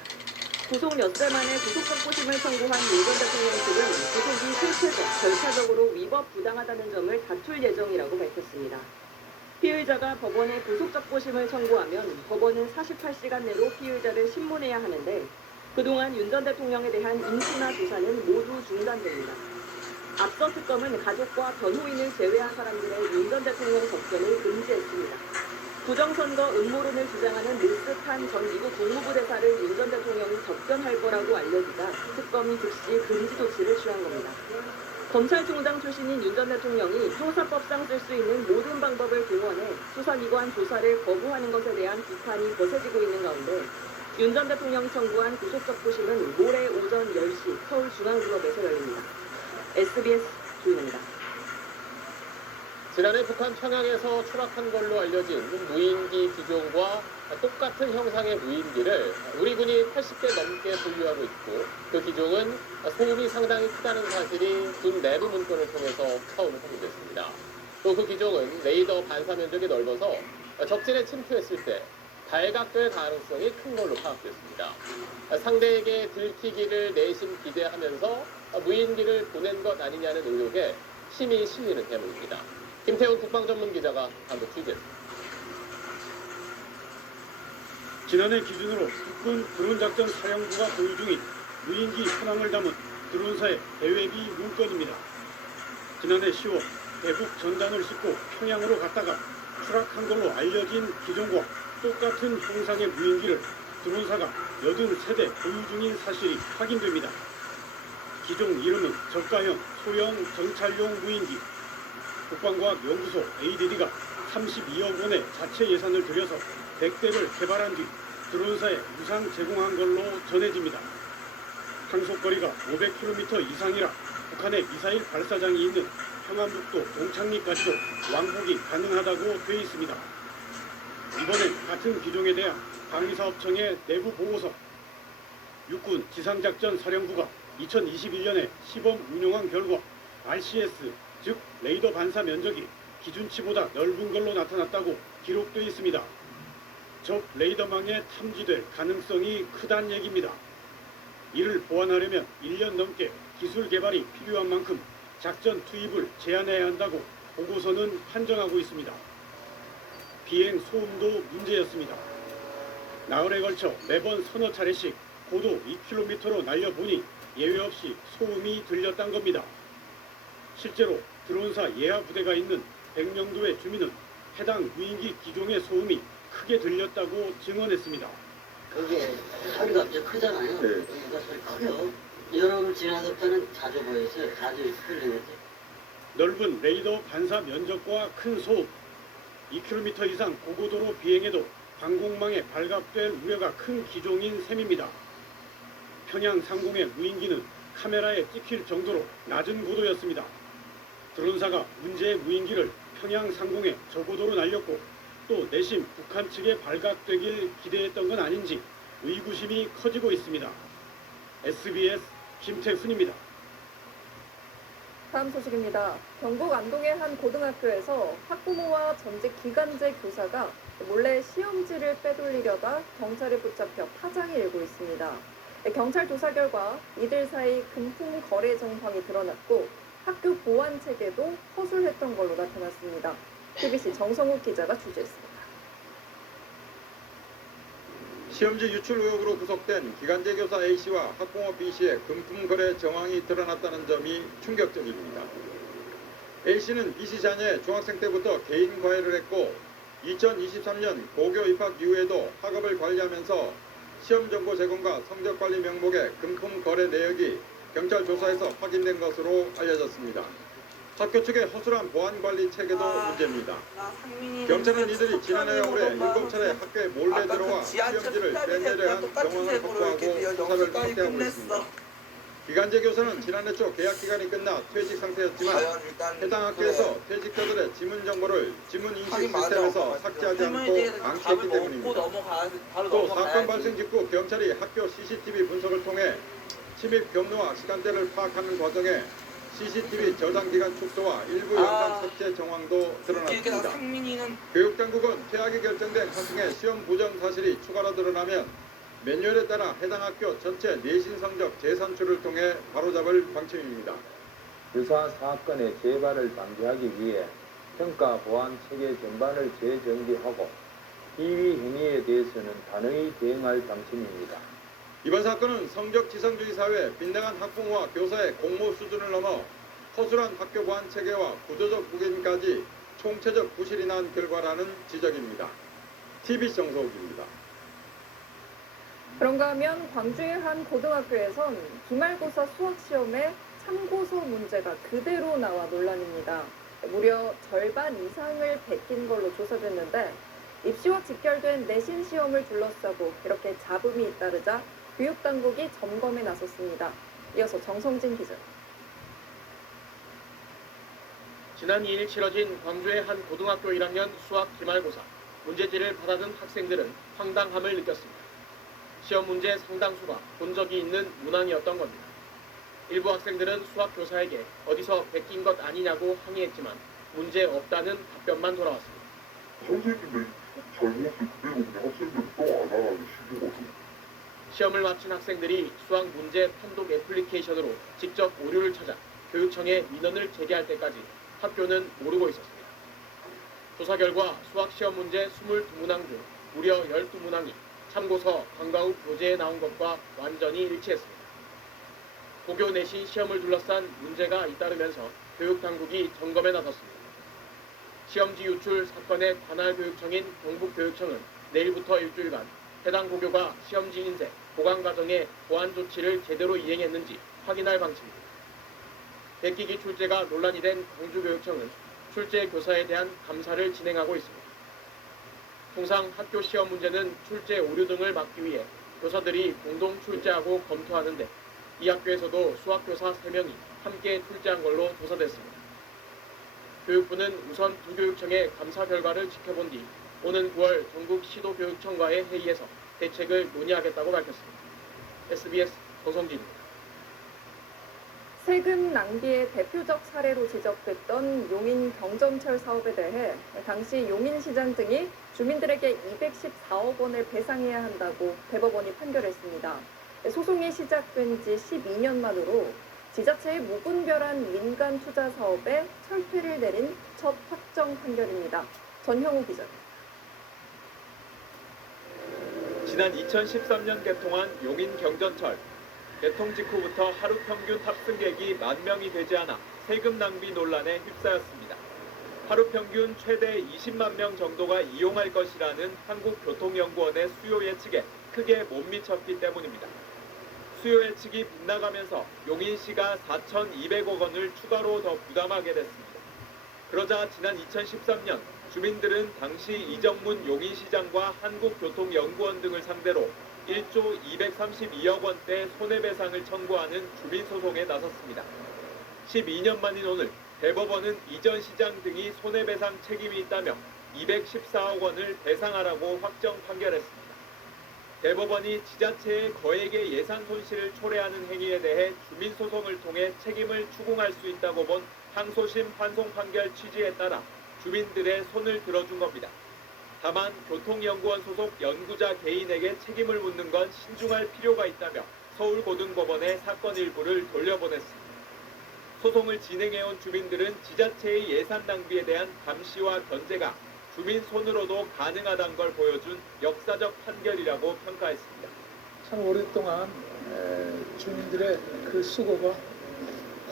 구속 엿새 만에 구속적부심을 청구한 윤 전 대통령 측은 구속이 절차적으로 위법 부당하다는 점을 다툴 예정이라고 밝혔습니다. 피의자가 법원에 구속적부심을 청구하면 법원은 48시간 내로 피의자를 신문해야 하는데 그동안 윤 전 대통령에 대한 인수나 조사는 모두 중단됩니다. 앞서 특검은 가족과 변호인을 제외한 사람들의 윤 전 대통령 접견을 금지했습니다. 부정선거 음모론을 주장하는 르스탄 전 미국 국무부 대사를 윤 전 대통령이 접견할 거라고 알려지자 특검이 즉시 금지 조치를 취한 겁니다. 검찰 중장 출신인 윤 전 대통령이 형사법상 쓸 수 있는 모든 방법을 동원해 수사기관 조사를 거부하는 것에 대한 비판이 거세지고 있는 가운데 윤 전 대통령이 청구한 구속적부심은 모레 오전 10시 서울중앙지법에서 열립니다. SBS 조윤입니다. 지난해 북한 평양에서 추락한 걸로 알려진 무인기 기종과 똑같은 형상의 무인기를 우리 군이 80대 넘게 보유하고 있고 그 기종은 소음이 상당히 크다는 사실이 군 내부 문건을 통해서 처음 확인됐습니다. 또 그 기종은 레이더 반사 면적이 넓어서 적진에 침투했을 때 발각될 가능성이 큰 걸로 파악됐습니다. 상대에게 들키기를 내심 기대하면서 무인기를 보낸 것 아니냐는 의혹에 힘이 실리는 대목입니다. 김태훈 국방전문기자가 단독 취재했습니다. 지난해 기준으로 국군 드론작전 사령부가 보유 중인 무인기 현황을 담은 드론사의 대회비 문건입니다. 지난해 10월 대북 전단을 싣고 평양으로 갔다가 추락한 걸로 알려진 기종과 똑같은 형상의 무인기를 드론사가 83대 보유 중인 사실이 확인됩니다. 기종 이름은 저가형 소형 정찰용 무인기. 국방과학연구소 ADD가 32억 원의 자체 예산을 들여서 100대를 개발한 뒤 드론사에 무상 제공한 걸로 전해집니다. 항속거리가 500km 이상이라 북한의 미사일 발사장이 있는 평안북도 동창리까지도 왕복이 가능하다고 돼 있습니다. 이번엔 같은 기종에 대한 방위사업청의 내부 보고서, 육군 지상작전 사령부가 2021년에 시범 운용한 결과 RCS, 즉 레이더 반사 면적이 기준치보다 넓은 걸로 나타났다고 기록되어 있습니다. 적 레이더망에 탐지될 가능성이 크다는 얘기입니다. 이를 보완하려면 1년 넘게 기술 개발이 필요한 만큼 작전 투입을 제한해야 한다고 보고서는 판정하고 있습니다. 비행 소음도 문제였습니다. 나흘에 걸쳐 매번 서너 차례씩 고도 2km로 날려보니 예외 없이 소음이 들렸단 겁니다. 실제로 드론사 예하 부대가 있는 백령도의 주민은 해당 무인기 기종의 소음이 크게 들렸다고 증언했습니다. 그게 소리가 엄청 크잖아요. 그러니까 소리 커요. 여름을 지나서 때는 자주 보였어요. 자주 들리는데. 넓은 레이더 반사 면적과 큰 소음, 2km 이상 고고도로 비행해도 방공망에 발각될 우려가 큰 기종인 셈입니다. 평양 상공의 무인기는 카메라에 찍힐 정도로 낮은 고도였습니다. 드론사가 문제의 무인기를 평양 상공에 저고도로 날렸고 또 내심 북한 측에 발각되길 기대했던 건 아닌지 의구심이 커지고 있습니다. SBS 김태훈입니다. 다음 소식입니다. 경북 안동의 한 고등학교에서 학부모와 전직 기간제 교사가 몰래 시험지를 빼돌리려다 경찰에 붙잡혀 파장이 일고 있습니다. 경찰 조사 결과 이들 사이 금품 거래 정황이 드러났고 학교 보안 체계도 허술했던 걸로 나타났습니다. TBC 정성욱 기자가 취재했습니다. 시험지 유출 의혹으로 구속된 기간제 교사 A씨와 학부모 B씨의 금품 거래 정황이 드러났다는 점이 충격적입니다. A씨는 B씨 자녀의 중학생 때부터 개인 과외를 했고 2023년 고교 입학 이후에도 학업을 관리하면서 시험 정보 제공과 성적 관리 명목의 금품 거래 내역이 경찰 조사에서 확인된 것으로 알려졌습니다. 학교 측의 허술한 보안 관리 체계도 문제입니다. 경찰은 이들이 지난해와 올해 7차례 학교에 몰래 들어와 시험지를 빼내려한 정황을 확보하고 조사를 확대하고 있습니다. 기간제 교사는 지난해 초 계약 기간이 끝나 퇴직 상태였지만 해당 학교에서 퇴직자들의 지문 정보를 지문 인식 시스템에서 삭제하지 않고 방치했기 때문입니다. 또 사건 발생 직후 경찰이 학교 CCTV 분석을 통해 침입 경로와 시간대를 파악하는 과정에 CCTV 저장기간 축소와 일부 영상 삭제 정황도 드러났습니다. 교육당국은 퇴학이 결정된 학생의 시험 부정 사실이 추가로 드러나면 매뉴얼에 따라 해당 학교 전체 내신 성적 재산출을 통해 바로잡을 방침입니다. 유사 사건의 재발을 방지하기 위해 평가 보안 체계 전반을 재정비하고 비위 행위에 대해서는 단호히 대응할 방침입니다. 이번 사건은 성적 지상주의 사회 빈당한 학부모와 교사의 공모 수준을 넘어 허술한 학교 보안 체계와 구조적 부진까지 총체적 부실이 난 결과라는 지적입니다. TBC 정서욱입니다. 그런가 하면 광주의 한 고등학교에선 기말고사 수학시험에 참고서 문제가 그대로 나와 논란입니다. 무려 절반 이상을 베낀 걸로 조사됐는데 입시와 직결된 내신 시험을 둘러싸고 이렇게 잡음이 잇따르자 교육당국이 점검에 나섰습니다. 이어서 정성진 기자. 지난 2일 치러진 광주의 한 고등학교 1학년 수학 기말고사. 문제지를 받아든 학생들은 황당함을 느꼈습니다. 시험 문제 상당수가 본 적이 있는 문항이었던 겁니다. 일부 학생들은 수학 교사에게 어디서 베낀 것 아니냐고 항의했지만 문제 없다는 답변만 돌아왔습니다. 선생님은 잘못을 그대로 그냥 학생들이 써안아라는 식이거든. 시험을 마친 학생들이 수학 문제 판독 애플리케이션으로 직접 오류를 찾아 교육청에 민원을 제기할 때까지 학교는 모르고 있었습니다. 조사 결과 수학 시험 문제 22문항 중 무려 12문항이 참고서 방과 후 교재에 나온 것과 완전히 일치했습니다. 고교 내신 시험을 둘러싼 문제가 잇따르면서 교육당국이 점검에 나섰습니다. 시험지 유출 사건의 관할 교육청인 경북교육청은 내일부터 일주일간 해당 고교가 시험지 인쇄, 보관 과정의 보안 조치를 제대로 이행했는지 확인할 방침입니다. 백기기 출제가 논란이 된 광주교육청은 출제 교사에 대한 감사를 진행하고 있습니다. 통상 학교 시험 문제는 출제 오류 등을 막기 위해 교사들이 공동 출제하고 검토하는데 이 학교에서도 수학교사 3명이 함께 출제한 걸로 조사됐습니다. 교육부는 우선 두 교육청의 감사 결과를 지켜본 뒤 오는 9월 전국 시도교육청과의 회의에서 대책을 논의하겠다고 밝혔습니다. SBS 조성진입니다. 세금 낭비의 대표적 사례로 지적됐던 용인 경전철 사업에 대해 당시 용인시장 등이 주민들에게 214억 원을 배상해야 한다고 대법원이 판결했습니다. 소송이 시작된 지 12년 만으로 지자체의 무분별한 민간 투자 사업에 철퇴를 내린 첫 확정 판결입니다. 전형우 기자입니다. 지난 2013년 개통한 용인 경전철. 개통 직후부터 하루 평균 탑승객이 10,000명이 되지 않아 세금 낭비 논란에 휩싸였습니다. 하루 평균 최대 20만 명 정도가 이용할 것이라는 한국교통연구원의 수요 예측에 크게 못 미쳤기 때문입니다. 수요 예측이 빗나가면서 용인시가 4,200억 원을 추가로 더 부담하게 됐습니다. 그러자 지난 2013년 주민들은 당시 이정문 용인시장과 한국교통연구원 등을 상대로 1조 232억 원대 손해배상을 청구하는 주민소송에 나섰습니다. 12년 만인 오늘 대법원은 이전 시장 등이 손해배상 책임이 있다며 214억 원을 배상하라고 확정 판결했습니다. 대법원이 지자체의 거액의 예산 손실을 초래하는 행위에 대해 주민소송을 통해 책임을 추궁할 수 있다고 본 항소심 환송 판결 취지에 따라 주민들의 손을 들어준 겁니다. 다만 교통연구원 소속 연구자 개인에게 책임을 묻는 건 신중할 필요가 있다며 서울고등법원에 사건 일부를 돌려보냈습니다. 소송을 진행해온 주민들은 지자체의 예산 낭비에 대한 감시와 견제가 주민 손으로도 가능하다는 걸 보여준 역사적 판결이라고 평가했습니다. 참 오랫동안 주민들의 그 수고가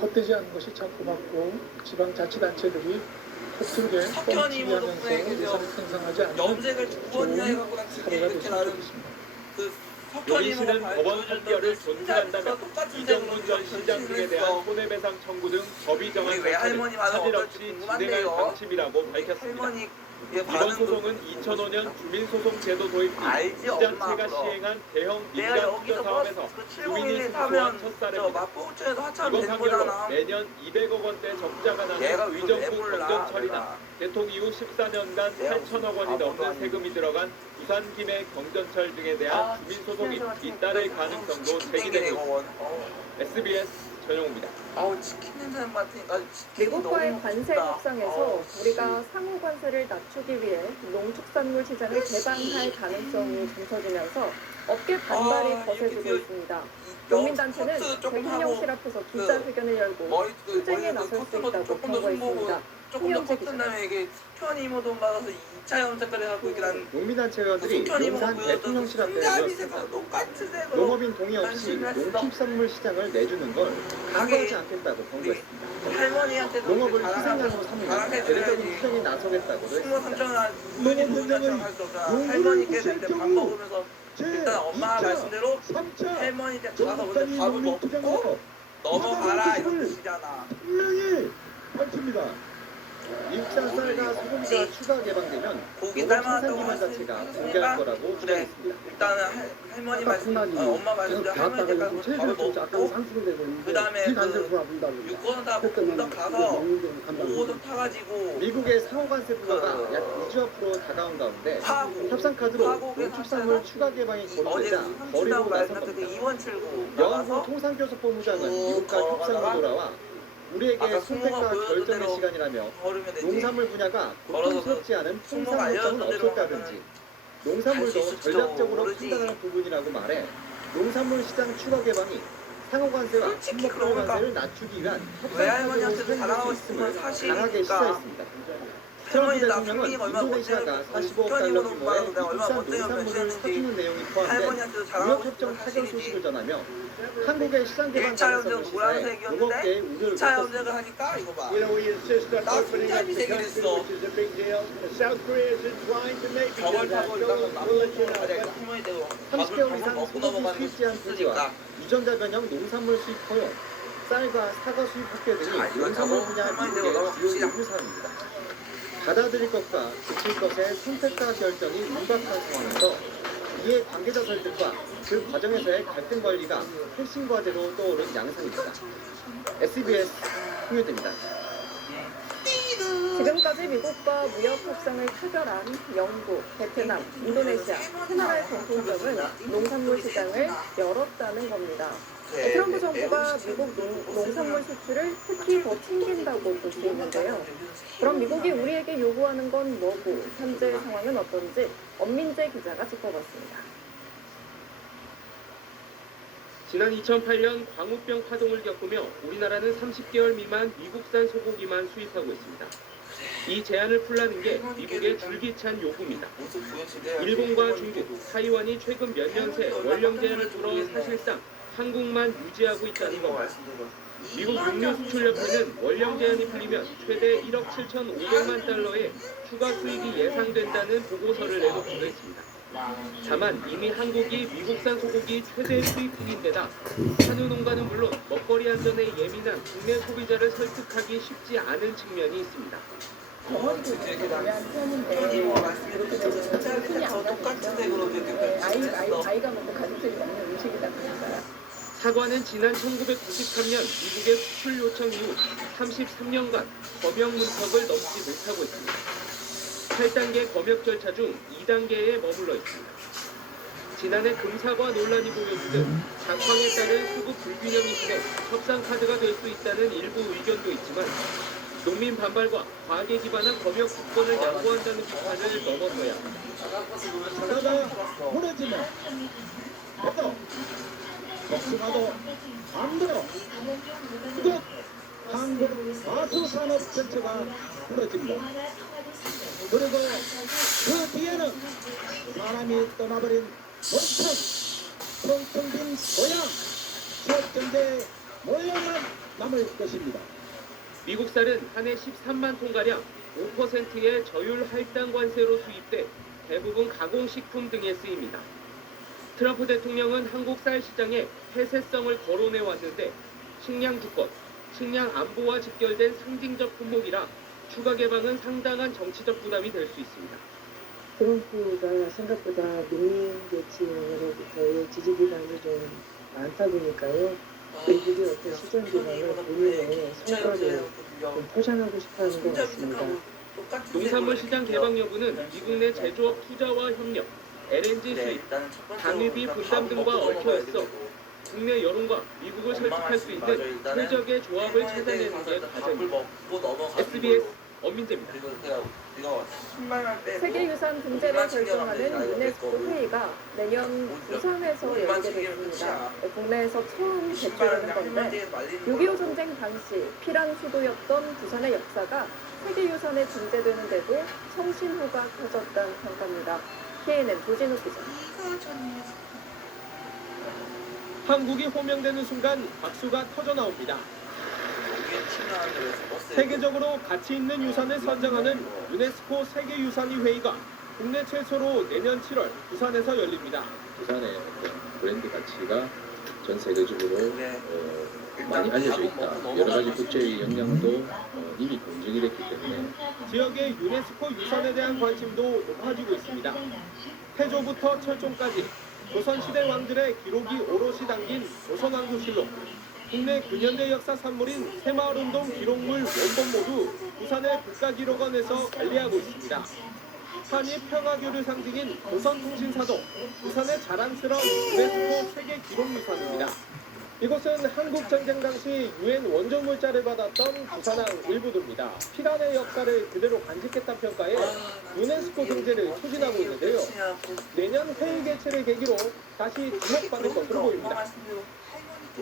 헛되지 않은 것이 참 고맙고 지방자치단체들이 헛들게 뻥치기하면서 예산을 생산하지 않는 좋은 사례가 됐으면 좋겠습니다. 용인시는 법원 판결을 존중한다며 이정문 전 시장 등에 대한 손해배상 청구 등 법이 정한 절차를 차질 없이 진행할 방침이라고 밝혔습니다. 이번 소송은 2005년 주민소송 제도 도입 뒤 지자체가 시행한 대형 민간 투자 사업에서 주민이 승소한 첫 사례입니다. 이번 판결로 매년 200억 원대 적자가 나는 의정부 경전철이나 개통 이후 14년간 8천억 원이 넘는 세금이 들어간 부산 김해 경전철 등에 대한 주민소송이 잇따를 가능성도 제기되고 있습니다. SBS 전용우입니다. 치킨 냄새 맡으니까 미국과의 관세 협상에서 우리가 상호 관세를 낮추기 위해 농축산물 시장을 개방할 가능성이 점쳐지면서 업계 반발이 거세지고 있습니다. 농민단체는 대통령실 앞에서 기자회견을 열고 투쟁에 나설 수 있다고 경고했습니다. 조금 더 컸던 다음에 이게 숙현 이모 돈 받아서 2차 염색까지 하고 이게 난 농민단체원들이 용산 대통령실 앞에 모였습니다. 농업인 동의 없이 농축산물 시장을 내주는 걸 강요하지 않겠다고 권고했습니다. 할머니한테 농업을 희생양으로 삼는 대대적인 투쟁에 나서겠다고도 했습니다. 농업은행은 할머니께 밥 먹으면서 일단 엄마 말씀대로 할머니한테 가서 먼저 밥을 먹고 넘어가라 이런 뜻이잖아. 분명히 밝힙니다. 미국산 쌀과 소금가 추가 개방되면 고기 농업 삶아놨다고 생산기반 자체가 붕괴할 거라고 주장했습니다. 일단은 엄마 말씀대로 할머니한테 가서 밥을 먹고 그 다음에 유권 다 가서 오도 타가지고 미국의 상호관세 불가가 약 2주 앞으로 다가온 가운데 협상카드로 농축산물 추가 개방이 거론되자 거리로 나선 겁니다. 영구 통상교섭본부장은 미국과 협상으로 돌아와 우리에게 아까 선택과 승모가 보여준 결정의 대로 시간이라며 걸으면 되지. 농산물 분야가 걸어서 고통스럽지 않은 승모가 통상 알려준 일정은 대로 없었다든지 할수 농산물도 있을지도 전략적으로 모르지. 판단하는 부분이라고 말해 농산물 시장 추가 개방이 상호관세와 솔직히 품목별 그러니까 관세를 낮추기 위한 외할머니한테도 협상력으로 자랑하고 사용될 수 싶은 건 있음을 사실이니까. 강하게 시사했습니다. 트럼프 할머니 나 대통령은 팬미가 얼마나 인도네시아가 멋쟁이 45억 달러 편입어도 규모의 몰라도 내가 얼마나 국산 멋쟁이 농산물을 변신했는지 사주는 내용이 포함된 할머니한테도 자랑하고 무역협정 싶은 타결 사실이지. 소식을 전하며 한국의 시장 개방 1차 가능성을 연대는 시사해 노란색이었는데 농업계의 우려를 2차 걷었습니다. 연대를 하니까 이거 봐. You know, we insist on 나 opening up 손잡이 the 세게 country, 됐어. which is a big deal. South Korea is inclined to maybe do 저걸 that. 타고 So 일단은 we'll let you 남북으로 know. 가자. But 할머니 되고 30개월 밥을 이상 먹고 소고기 넘어가는 게 수입 제한 금지와 있으니까. 유전자 변형 농산물 수입 허용, 쌀과 사과 수입 확대 등이 자, 이건 농산물 타고 분야 할머니 미국의 되고 주요 넘어갑시다. 요구 사항입니다. 받아들일 것과 지킬 것의 선택과 결정이 임박한 상황에서 이에 관계자 설득과 그 과정에서의 갈등 관리가 핵심 과제로 떠오른 양상입니다. SBS 홍윤대입니다. 지금까지 미국과 무역 협상을 타결한 영국, 베트남, 인도네시아 세 나라의 공통점은 농산물 시장을 열었다는 겁니다. 트럼프 정부가 미국 농산물 수출을 특히 더 챙긴다고 볼 수 있는데요. 그럼 미국이 우리에게 요구하는 건 뭐고 현재 상황은 어떤지 엄민재 기자가 짚어봤습니다. 지난 2008년 광우병 파동을 겪으며 우리나라는 30개월 미만 미국산 소고기만 수입하고 있습니다. 이 제한을 풀라는 게 미국의 줄기찬 요구입니다. 일본과 중국, 타이완이 최근 몇 년 새 원령 제한을 풀어 사실상 한국만 유지하고 있다는 겁니다. 미국 육류수출협회는 원령 제한이 풀리면 최대 1억 7,500만 달러의 추가 수익이 예상된다는 보고서를 내놓기도 했습니다. 다만 이미 한국이 미국산 소고기 최대 수입국인데다 한우 농가는 물론 먹거리 안전에 예민한 국내 소비자를 설득하기 쉽지 않은 측면이 있습니다. 병원도 이렇게 나면 편인데 이렇게 되면 손이 안 가죠. 아이가 먹고 가족들이 먹는 음식이다 보니까. 사과는 지난 1993년 미국의 수출 요청 이후 33년간 검역 문턱을 넘지 못하고 있습니다. 8단계 검역 절차 중 2단계에 머물러 있습니다. 지난해 금사과 논란이 보여주듯 작황에 따른 수급 불균형이 심해 협상 카드가 될 수 있다는 일부 의견도 있지만 농민 반발과 과학에 기반한 검역 국권을 양보한다는 비판을 넘어서야 자다가 무너지면 또 복숭아도 만들어 또 한국 마수산업 전체가 무너집니다. 그리고 그 뒤에는 사람이 떠나버린 농촌, 텅텅 빈 고향, 지역경제의 모양만 남을 것입니다. 미국 쌀은 한 해 13만 톤가량 5%의 저율 할당 관세로 수입돼 대부분 가공식품 등에 쓰입니다. 트럼프 대통령은 한국 쌀 시장에 폐쇄성을 거론해 왔는데 식량 주권, 식량 안보와 직결된 상징적 품목이라 추가 개방은 상당한 정치적 부담이 될 수 있습니다. 트럼프가 생각보다 민민계층으로부터의 지지 기반이 좀 많다 보니까요. 그들이 어떤 시장 기반을 본인의 성과를 좀 포장하고 싶어하는 것 같습니다. 농산물 시장 개방 여부는 미국 내 제조업 투자와 협력, LNG 수입, 방위비 분담 등과 얽혀 있어 국내 여론과 미국을 설득할 수 있는 최적의 조합을 찾아내는 게 과제입니다. SBS 엄민재입니다. 세계유산 등재를 결정하는 유네스코 회의가 내년 부산에서 열게 됐습니다. 국내에서 처음 개최되는 건데 6.25 전쟁 당시 피란 수도였던 부산의 역사가 세계유산에 등재되는데도 성신호가 켜졌다는 평가입니다. KNN 조진욱 기자. 한국이 호명되는 순간 박수가 터져 나옵니다. 세계적으로 가치 있는 유산을 선정하는 유네스코 세계유산위 회의가 국내 최초로 내년 7월 부산에서 열립니다. 부산의 브랜드 가치가 전 세계적으로 많이 알려져 있다. 여러 가지 국제의 영향도 이미 검증이 됐기 때문에 지역의 유네스코 유산에 대한 관심도 높아지고 있습니다. 태조부터 철종까지 조선시대 왕들의 기록이 오롯이 담긴 조선왕조실록, 국내 근현대 역사 산물인 새마을운동 기록물 원본 모두 부산의 국가기록원에서 관리하고 있습니다. 한일 평화교류 상징인 조선통신사도 부산의 자랑스러운 유네스코 세계기록유산입니다. 이곳은 한국 전쟁 당시 유엔 원조 물자를 받았던 부산항 일부도입니다. 피란의 역사를 그대로 간직했다는 평가에 유네스코 등재를 추진하고 있는데요. 내년 회의 개최를 계기로 다시 주목받을 것으로 보입니다.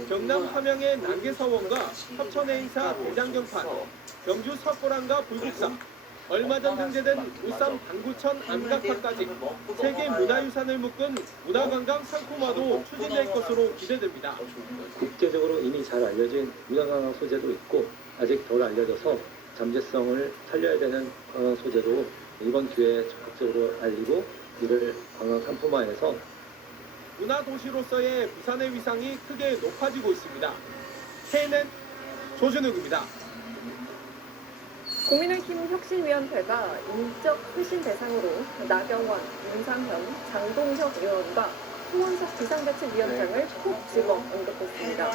경남 함양의 난계사원과 합천해이사 대장경판, 경주 석고랑과 불국사, 얼마 전 등재된 울산 방구천 암각화까지 세계 문화유산을 묶은 문화관광 상품화도 추진될 것으로 기대됩니다. 국제적으로 이미 잘 알려진 문화관광 소재도 있고 아직 덜 알려져서 잠재성을 살려야 되는 관광 소재도 이번 기회에 적극적으로 알리고 이를 관광 상품화해서 문화도시로서의 부산의 위상이 크게 높아지고 있습니다. KNN 조준욱입니다. 국민의힘 혁신위원회가 인적 쇄신 대상으로 나경원, 윤상현, 장동혁 의원과 송원석 비상대책위원장을 콕 집어 언급했습니다.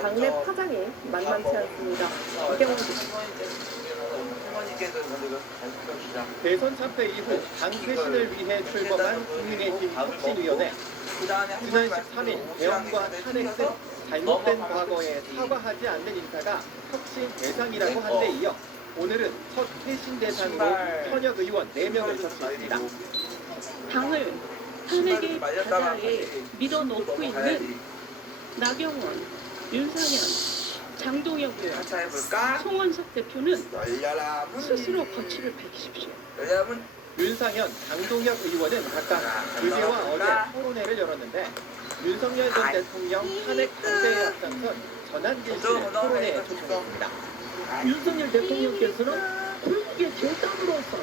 당내 파장이 만만치 않습니다. 이경원 기자. 대선 참패 이후 당 쇄신을 위해 출범한 국민의힘 혁신위원회. 지난 13일 대형과 탄핵 등 잘못된 과거에 사과하지 않는 인사가 혁신 대상이라고 한 데 이어 오늘은 첫 쇄신 대상으로 현역 의원 4명을 선출했습니다. 당을 탄핵의 바다에 밀어넣고 있는 나경원, 윤상현, 장동혁 의원, 송원석 대표는 스스로 거취를 펴십시오. 윤상현, 장동혁 의원은 각각 그제와 어제 토론회를 열었는데 윤석열 전 대통령 탄핵 반대에 앞장선 전한길 씨를 토론회에 초청했습니다. 윤석열 대통령께서는 굵게 결단으로서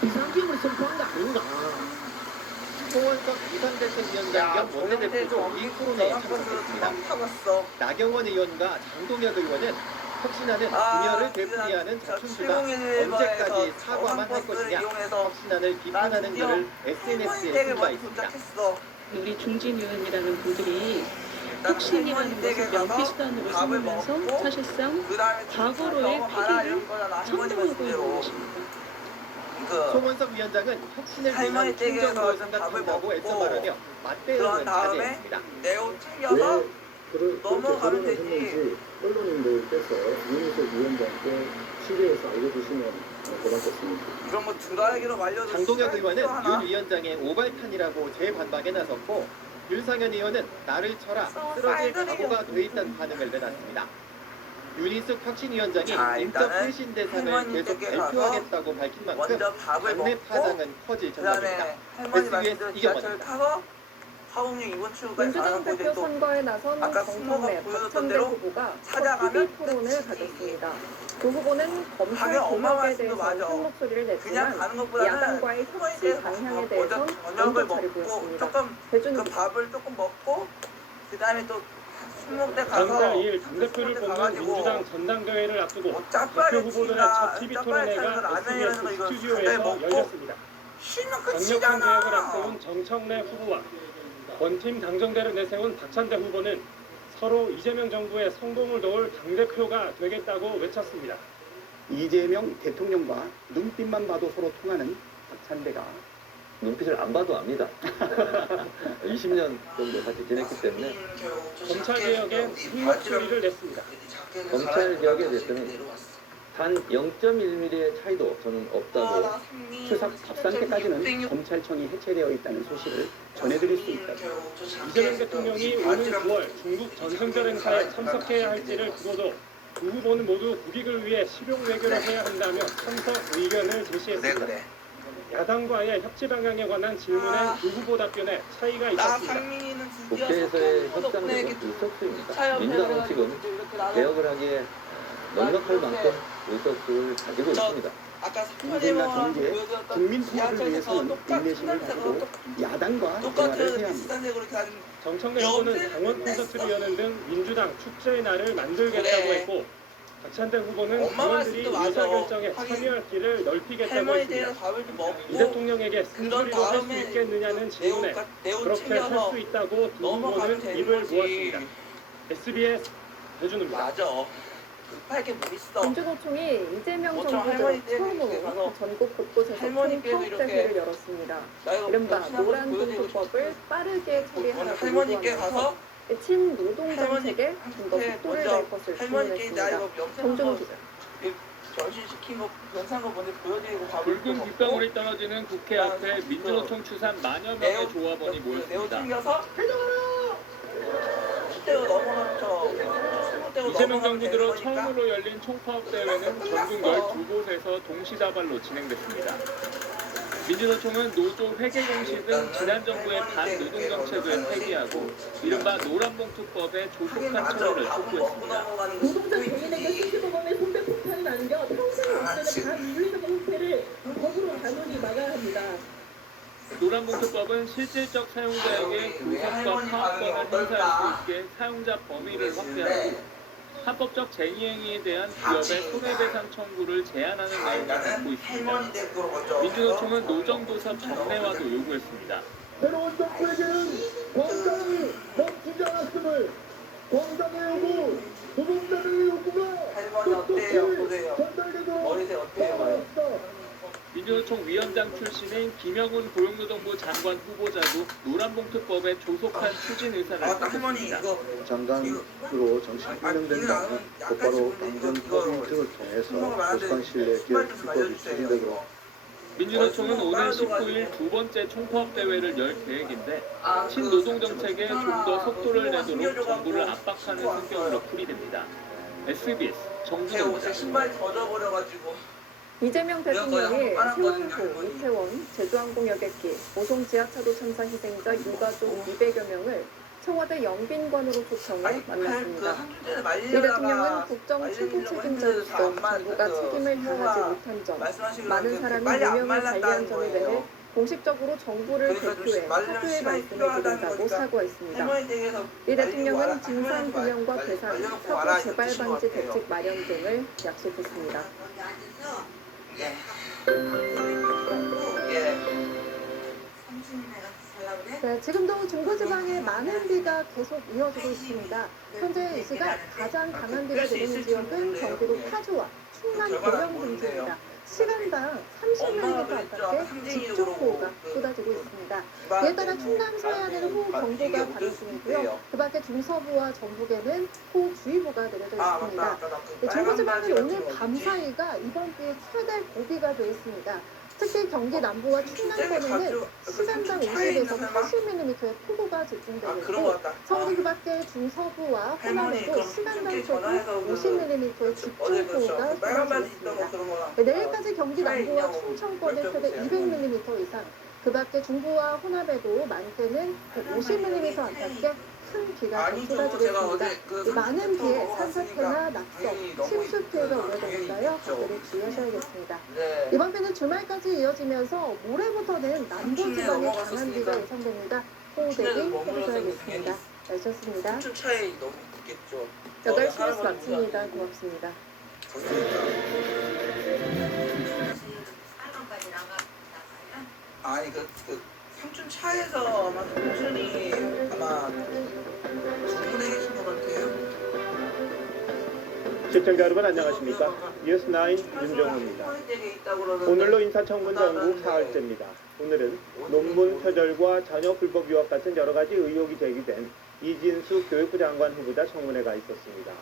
비상계엄을 선포한 거 아닌가? 송원석 비상대책위원장 겸 원내대표도 이 토론회에 참석했습니다. 나경원 의원과 장동혁 의원은 혁신안은 분열을 되풀이하는 자충수다. 언제까지 사과만 할 것이냐. 혁신안을 비판하는 글을 SNS에 공개했습니다. 우리 중진 의원이라는 분들이 혁신이라는 것을 명피수단으로 삼으면서 사실상 과거로의 폐기를 선동하고 있는 것입니다. 송원석 위원장은 혁신을 위한 충정으로 생각한다고 애써 말하며 맞대응은 자제했습니다. 그렇게 발언을 했는지 언론인들께서 윤희석 위원장께 취재해서 알려주시면 고맙겠습니다. 그럼 뭐 드라이기로 말려도 장동혁 의원은 윤 위원장의 오발탄이라고 재반박에 나섰고 윤상현 의원은 나를 쳐라 쓰러질 각오가 돼 있다는 반응을 내놨습니다. 윤희숙 혁신위원장이 인적 쇄신 대상을 계속 발표하겠다고 밝힌 만큼 당내 파장은 커질 전망입니다. SBS 이경원입니다. 민주당 대표 선거에 나선 정청래, 박찬대 후보가 첫 TV 토론을 가졌습니다. 두 후보는 검찰 개혁에 대해서 큰 목소리를 냈지만 야당과의 협치 방향에 대해선 언급차를 보였습니다. 그 밥을 조금 먹고 그 다음에 또 다음 달 2일 당대표를 뽑는 민주당 전당대회를 앞두고 대표 후보들의 첫 TV 토론회가 SBS 스튜디오에서 열렸습니다. 강력한 대역을 앞세운 정청래 후보와 원팀 당정대를 내세운 박찬대 후보는 서로 이재명 정부의 성공을 도울 당대표가 되겠다고 외쳤습니다. 이재명 대통령과 눈빛만 봐도 서로 통하는 박찬대가 눈빛을 안 봐도 압니다. 20년 정도 같이 지냈기 때문에 검찰개혁에 목소리를 냈습니다. 검찰개혁에 대해서는 단 0.1mm의 차이도 저는 없다고 추석 앞상태까지는 검찰청이 해체되어 있다는 소식을 전해드릴 수 있다. 이재명 대통령이 오는 9월 중국 전승절 행사에 참석해야 할지를 두고도 두 후보는 모두 국익을 위해 실용 외교를 해야 한다며 참석 의견을 제시했습니다. 야당과의 협치 방향에 관한 질문에 두 후보 답변에 차이가 있었습니다. 국회에서의 협상은 있었습니다. 민주당은 지금 개혁을 하기에 넉넉할 만큼 의석수를 가지고 있습니다. 공정과 경제, 국민 통합을 위해서는 인내심을 가지고 야당과 대화를 해야 합니다. 정청래 후보는 당원 콘서트를 여는 등 민주당 축제의 날을 만들겠다고 했고 박찬대 후보는 당원들이 의사결정에 참여할 길을 넓히겠다고 했습니다. 이 대통령에게 승소리로 할 수 있겠느냐는 질문에 그렇게 할 수 있다고 두 후보는 입을 모았습니다. SBS 배준우입니다. 민주노총이 이재명 정부 등 처음으로 전국 곳곳에서 총파업대회를 열었습니다. 이른바 노란봉투법을 빠르게 처리하라고 요구하면서 친노동 정책에 좀 더 속도를 낼 것을 주문했습니다. 정종훈 기자. 전신시킨 거 변사한 거 먼저 보여드리고 붉은 빗방울이 떨어지는 국회 앞에 민주노총 추산 만여 명의 조합원이 모였습니다. 이재명 정부 들어 처음으로 열린 총파업 대회는 전국 12곳에서 동시다발로 진행됐습니다. 민주노총은 노조 회계 공시 등 지난 정부의 반노동 정책을 폐기하고 이른바 노란봉투법에 조속한 처리를 촉구했습니다. 노동자 개인에게 수십억원의 손배폭탄을 남겨 평생 없애는 반윤리적 형태를 법으로 단호히 막아야 합니다. 노란봉투법은 실질적 사용자에게 교섭과 파업권을 행사할 수 있게 사용자 범위를 확대하고 합법적 쟁의행위에 대한 기업의 손해배상 청구를 제한하는 내용을 담고 있습니다. 민주노총은 노정도섭 전례화도 요구했습니다. 새로운 정부에게는 공정이 멈추지 않았음을 공정의 요구, 노동자들의 요구가 똑똑히 전달되도록 하겠습니다. 민주노총 위원장 출신인 김영훈 고용노동부 장관 후보자도 노란봉투법의 조속한 추진 의사를 밝혔습니다. 장관으로 정식 임명된 다음 곧바로 당정 협의 등을 통해서 조속한 시일 내에 기업법이 추진되도록. 민주노총은 오늘 19일 두 번째 총파업 대회를 열 계획인데 친노동 정책에 좀 더 속도를 내도록 정부를 압박하는 성격으로 풀이됩니다. SBS 정준호입니다. 신발이 젖어버려가지고. 이재명 대통령이 세월호, 이태원, 제주항공 여객기, 오송 지하차도 참사 희생자 유가족 200여 명을 청와대 영빈관으로 초청해 만났습니다. 이 대통령은 국정 최고 책임자로서 정부가 책임을 다하지 못한 점, 많은 사람이 유명을 관리한 점에 대해 공식적으로 정부를 대표해 사죄의 말씀을 드린다고 사과했습니다. 이 대통령은 진상규명과 배상, 사고 재발 방지 대책 마련 등을 약속했습니다. 네, 지금도 중부지방에 많은 비가 계속 이어지고 있습니다. 현재 이 시각 가장 강한 비가 내리는 지역은 경기도 파주와 충남 고령 등지입니다. 시간당 30mm 안팎의 집중호우가 쏟아지고 있습니다. 이에 따라 충남 서해안에는 호우경보가 발효 중이고요. 그 밖에 중서부와 전북에는 호우주의보가 내려져 있습니다. 중부지방은 오늘 밤 사이가 이번 비의 최대 고비가 되었습니다. 특히 경기 남부와 충남권에는 시간당 50에서 80mm의 폭우가 집중되고 있고 서울이 그 밖에 중서부와 호남에도 시간당 최고 50mm의 집중호우가 쏟아지고 있습니다. 내일까지 경기 남부와 충청권에 최대 200mm 이상, 그 밖에 중부와 호남에도 많게는 150mm 안팎의 큰 비가 쏟아지고 있습니다. 많은 비에 산사태나 낙석, 침수 피해가 우려되니까요. 각별히 주의하셔야겠습니다. 이번 비는 주말까지 이어지면서 모레부터는 남부지방에 강한 비가 예상됩니다. 호우 대비 해주셔야겠습니다. 날씨였습니다. 차이 너무 크겠죠. 8시 뉴스 마칩니다. 고맙습니다. 아니 그 삼촌 차에서 아마 삼촌이 아마 주문해 계신 것 같아요. 시청자 여러분 안녕하십니까? 뉴스9 윤정호입니다. 오늘로 인사청문 전국 4일째입니다. 오늘은 논문 표절과 자녀 불법 유학 같은 여러 가지 의혹이 제기된 이진수 교육부 장관 후보자 청문회가 있었습니다.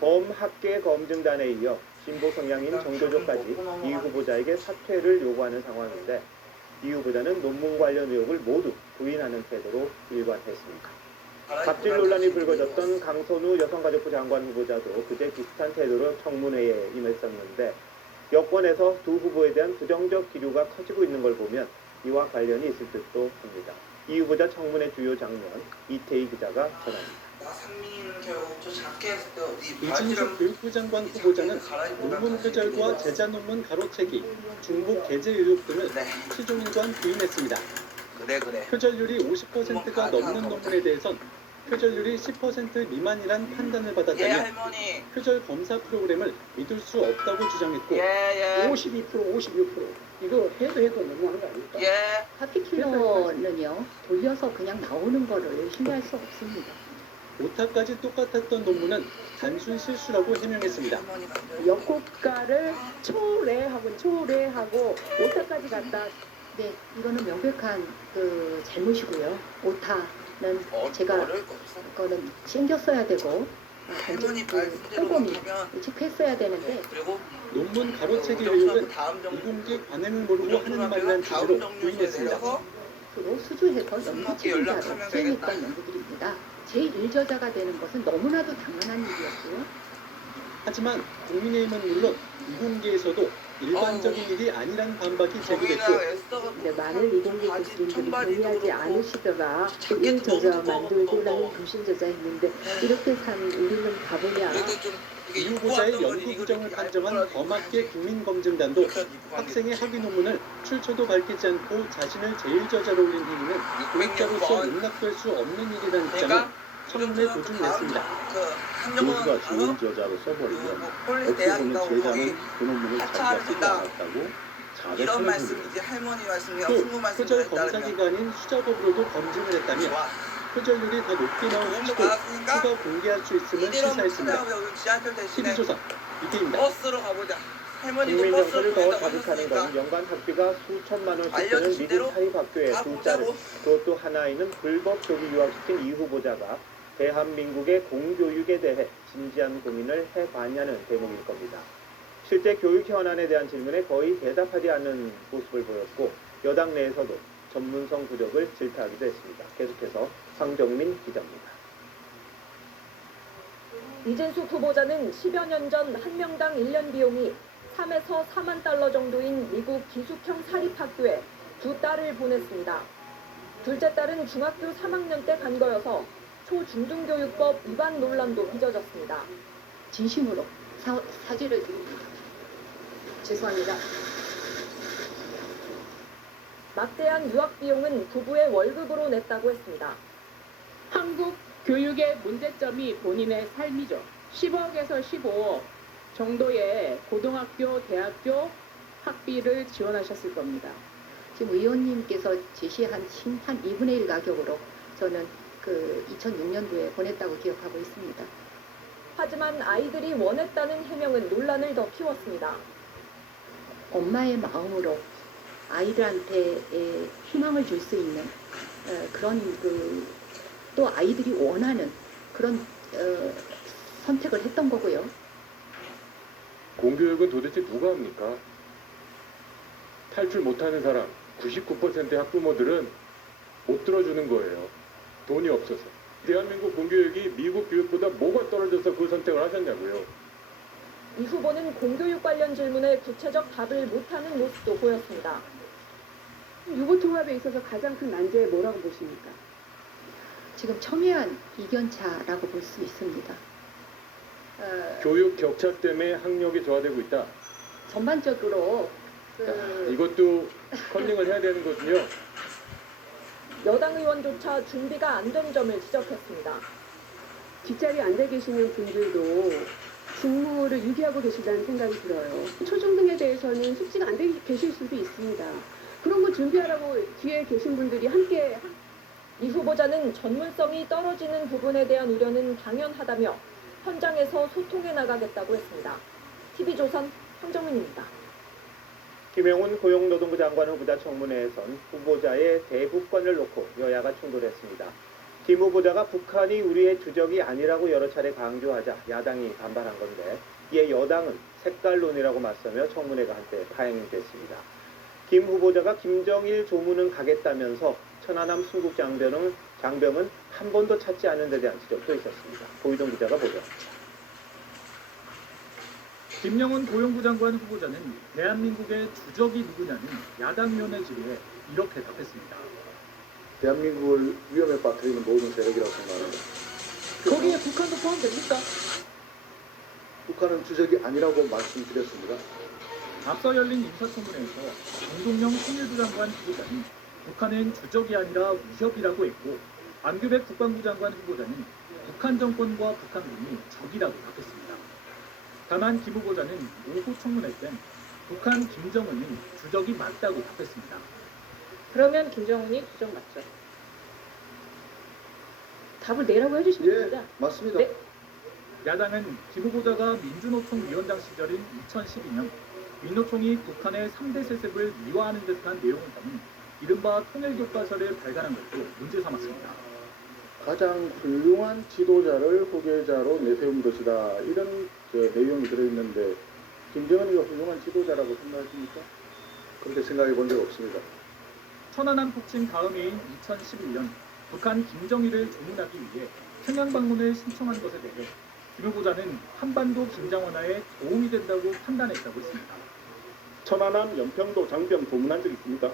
범학계 검증단에 이어 진보 성향인 정교조까지 이 후보자에게 사퇴를 요구하는 상황인데 이 후보자는 논문 관련 의혹을 모두 부인하는 태도로 일관했습니다. 갑질 논란이 불거졌던 강선우 여성가족부 장관 후보자도 그제 비슷한 태도로 청문회에 임했었는데 여권에서 두 후보에 대한 부정적 기류가 커지고 있는 걸 보면 이와 관련이 있을 듯도 합니다. 이 후보자 청문회 주요 장면 이태희 기자가 전합니다. 이진수 교육부 장관 후보자는 논문 표절과 제자 논문 가로채기, 중복 게재 의혹 등을 시종일관 부인했습니다. 표절률이 50%가 넘는 논문에 대해선 표절률이 10% 미만이란 판단을 받았다며 표절 검사 프로그램을 믿을 수 없다고 주장했고 52%, 56% 이거 해도 너무한 거 아닙니까? 카피킬러는요 돌려서 그냥 나오는 거를 신뢰할 수 없습니다. 오타까지 똑같았던 논문은 단순 실수라고 해명했습니다. 역효과를 초래하고 오타까지 갔다. 네, 이거는 명백한 잘못이고요. 오타 제가 그거는 챙겼어야 되고 꼼꼼히 체크했어야 되는데 논문 가로채기 의혹은 이공계 관행을 모르고 하는 말이란 취지로 부인했습니다. 로 수주해서 연구 책임자로 수행했던 연구들입니다. 제1저자가 되는 것은 너무나도 당연한 일이었고요. 하지만 국민의힘은 물론 이공계에서도 일반적인 일이 아니란 반박이 제기됐고 근데 많은 이공계 교수님들이 동의하지 않으시더라. 1저자 만들고라는 불신저자 했는데 이렇게 산 우리는 바보냐. 이 후보자의 연구 부정을 판정한 범학계 국민검증단도 학생의 학위 논문을 출처도 밝히지 않고 자신을 제1저자로 올린 행위는 교육자로서 용납될 수 없는 일이라는 입장을 청문회 도중 냈습니다. 교수가 좋은 저자로 써버리면 어떻게 보면 제자는 그 논문을 자기가 쓰지 않았다고 이런 말씀이지 할머니 말씀이야 또 후보 말씀이 표절 검사 기관인 수자법으로도 검증을 했다며 표절률이 더 높게 나온 시도 추가 공개할 수 있음을 시사했습니다. TV조선 이태입니다. 버스로 가보자. 할머니도 국민 버스를 정서를 더 타고 자극하는 가셨으니까. 건 연간 학비가 수천만 원씩 드는 알려주신 미국 대로 사립학교의 두 가보자고. 딸을 그것도 하나이는 불법 조기 유학시킨 이 후보자가 대한민국의 공교육에 대해 진지한 고민을 해봤냐는 대목일 겁니다. 실제 교육 현안에 대한 질문에 거의 대답하지 않는 모습을 보였고 여당 내에서도 전문성 부족을 질타하기도 했습니다. 계속해서 황정민 기자입니다. 이진숙 후보자는 10여 년 전 한 명당 1년 비용이 3에서 4만 달러 정도인 미국 기숙형 사립학교에 두 딸을 보냈습니다. 둘째 딸은 중학교 3학년 때 간 거여서 초중등교육법 위반 논란도 빚어졌습니다. 진심으로 사죄를 드립니다. 죄송합니다. 막대한 유학 비용은 부부의 월급으로 냈다고 했습니다. 한국 교육의 문제점이 본인의 삶이죠. 10억에서 15억 정도의 고등학교, 대학교 학비를 지원하셨을 겁니다. 지금 의원님께서 제시한 한 2분의 1 가격으로 저는 2006년도에 보냈다고 기억하고 있습니다. 하지만 아이들이 원했다는 해명은 논란을 더 키웠습니다. 엄마의 마음으로 아이들한테 희망을 줄 수 있는 그런 또 아이들이 원하는 그런 선택을 했던 거고요. 공교육은 도대체 누가 합니까? 탈출 못하는 사람 99%의 학부모들은 못 들어주는 거예요. 돈이 없어서. 대한민국 공교육이 미국 교육보다 뭐가 떨어져서 그 선택을 하셨냐고요. 이 후보는 공교육 관련 질문에 구체적 답을 못하는 모습도 보였습니다. 유보 통합에 있어서 가장 큰 난제 뭐라고 보십니까? 지금 첨예한 이견차라고 볼 수 있습니다. 교육 격차 때문에 학력이 저하되고 있다. 전반적으로 이것도 컨닝을 해야 되는 거군요. 여당 의원조차 준비가 안 된 점을 지적했습니다. 뒷자리에 앉아 계시는 분들도 직무를 유기하고 계시다는 생각이 들어요. 초중등에 대해서는 숙지가 안 돼 계실 수도 있습니다. 그런 거 준비하라고 뒤에 계신 분들이 함께. 이 후보자는 전문성이 떨어지는 부분에 대한 우려는 당연하다며 현장에서 소통해 나가겠다고 했습니다. TV조선 황정민입니다. 김영훈 고용노동부 장관 후보자 청문회에선 후보자의 대북관을 놓고 여야가 충돌했습니다. 김 후보자가 북한이 우리의 주적이 아니라고 여러 차례 강조하자 야당이 반발한 건데 이에 여당은 색깔론이라고 맞서며 청문회가 한때 파행됐습니다. 김 후보자가 김정일 조문은 가겠다면서 천안함 순국 장병은 한 번도 찾지 않은 데 대한 지적도 있었습니다. 고유동 기자가 보도합니다. 김영훈 고용부 장관 후보자는 대한민국의 주적이 누구냐는 야당위원회 질의에 이렇게 답했습니다. 대한민국을 위험에 빠뜨리는 모든 세력이라고 생각합니다. 거기에 북한도 포함됩니까? 북한은 주적이 아니라고 말씀드렸습니다. 앞서 열린 인사청문회에서 정동영 통일부 장관 후보자는 북한은 주적이 아니라 위협이라고 했고 안규백 국방부 장관 후보자는 북한 정권과 북한군이 적이라고 답했습니다. 다만 김 후보자는 오후 청문회 때 북한 김정은은 주적이 맞다고 답했습니다. 그러면 김정은이 주적 맞죠? 답을 내라고 해주시면 됩니다. 맞습니다. 네. 야당은 김 후보자가 민주노총 위원장 시절인 2012년 민노총이 북한의 3대 세습을 미화하는 듯한 내용을 담은 이른바 통일교과서를 발간한 것도 문제 삼았습니다. 가장 훌륭한 지도자를 후계자로 내세운 것이다. 이런 내용이 들어있는데 김정은이가 훌륭한 지도자라고 생각하십니까? 그렇게 생각해 본 적 없습니다. 천안함 폭침 다음 해인 2011년 북한 김정일을 조문하기 위해 평양 방문을 신청한 것에 대해 김 후보자는 한반도 긴장 완화에 도움이 된다고 판단했다고 했습니다. 천안함, 연평도, 장병 조문한 적 있습니까?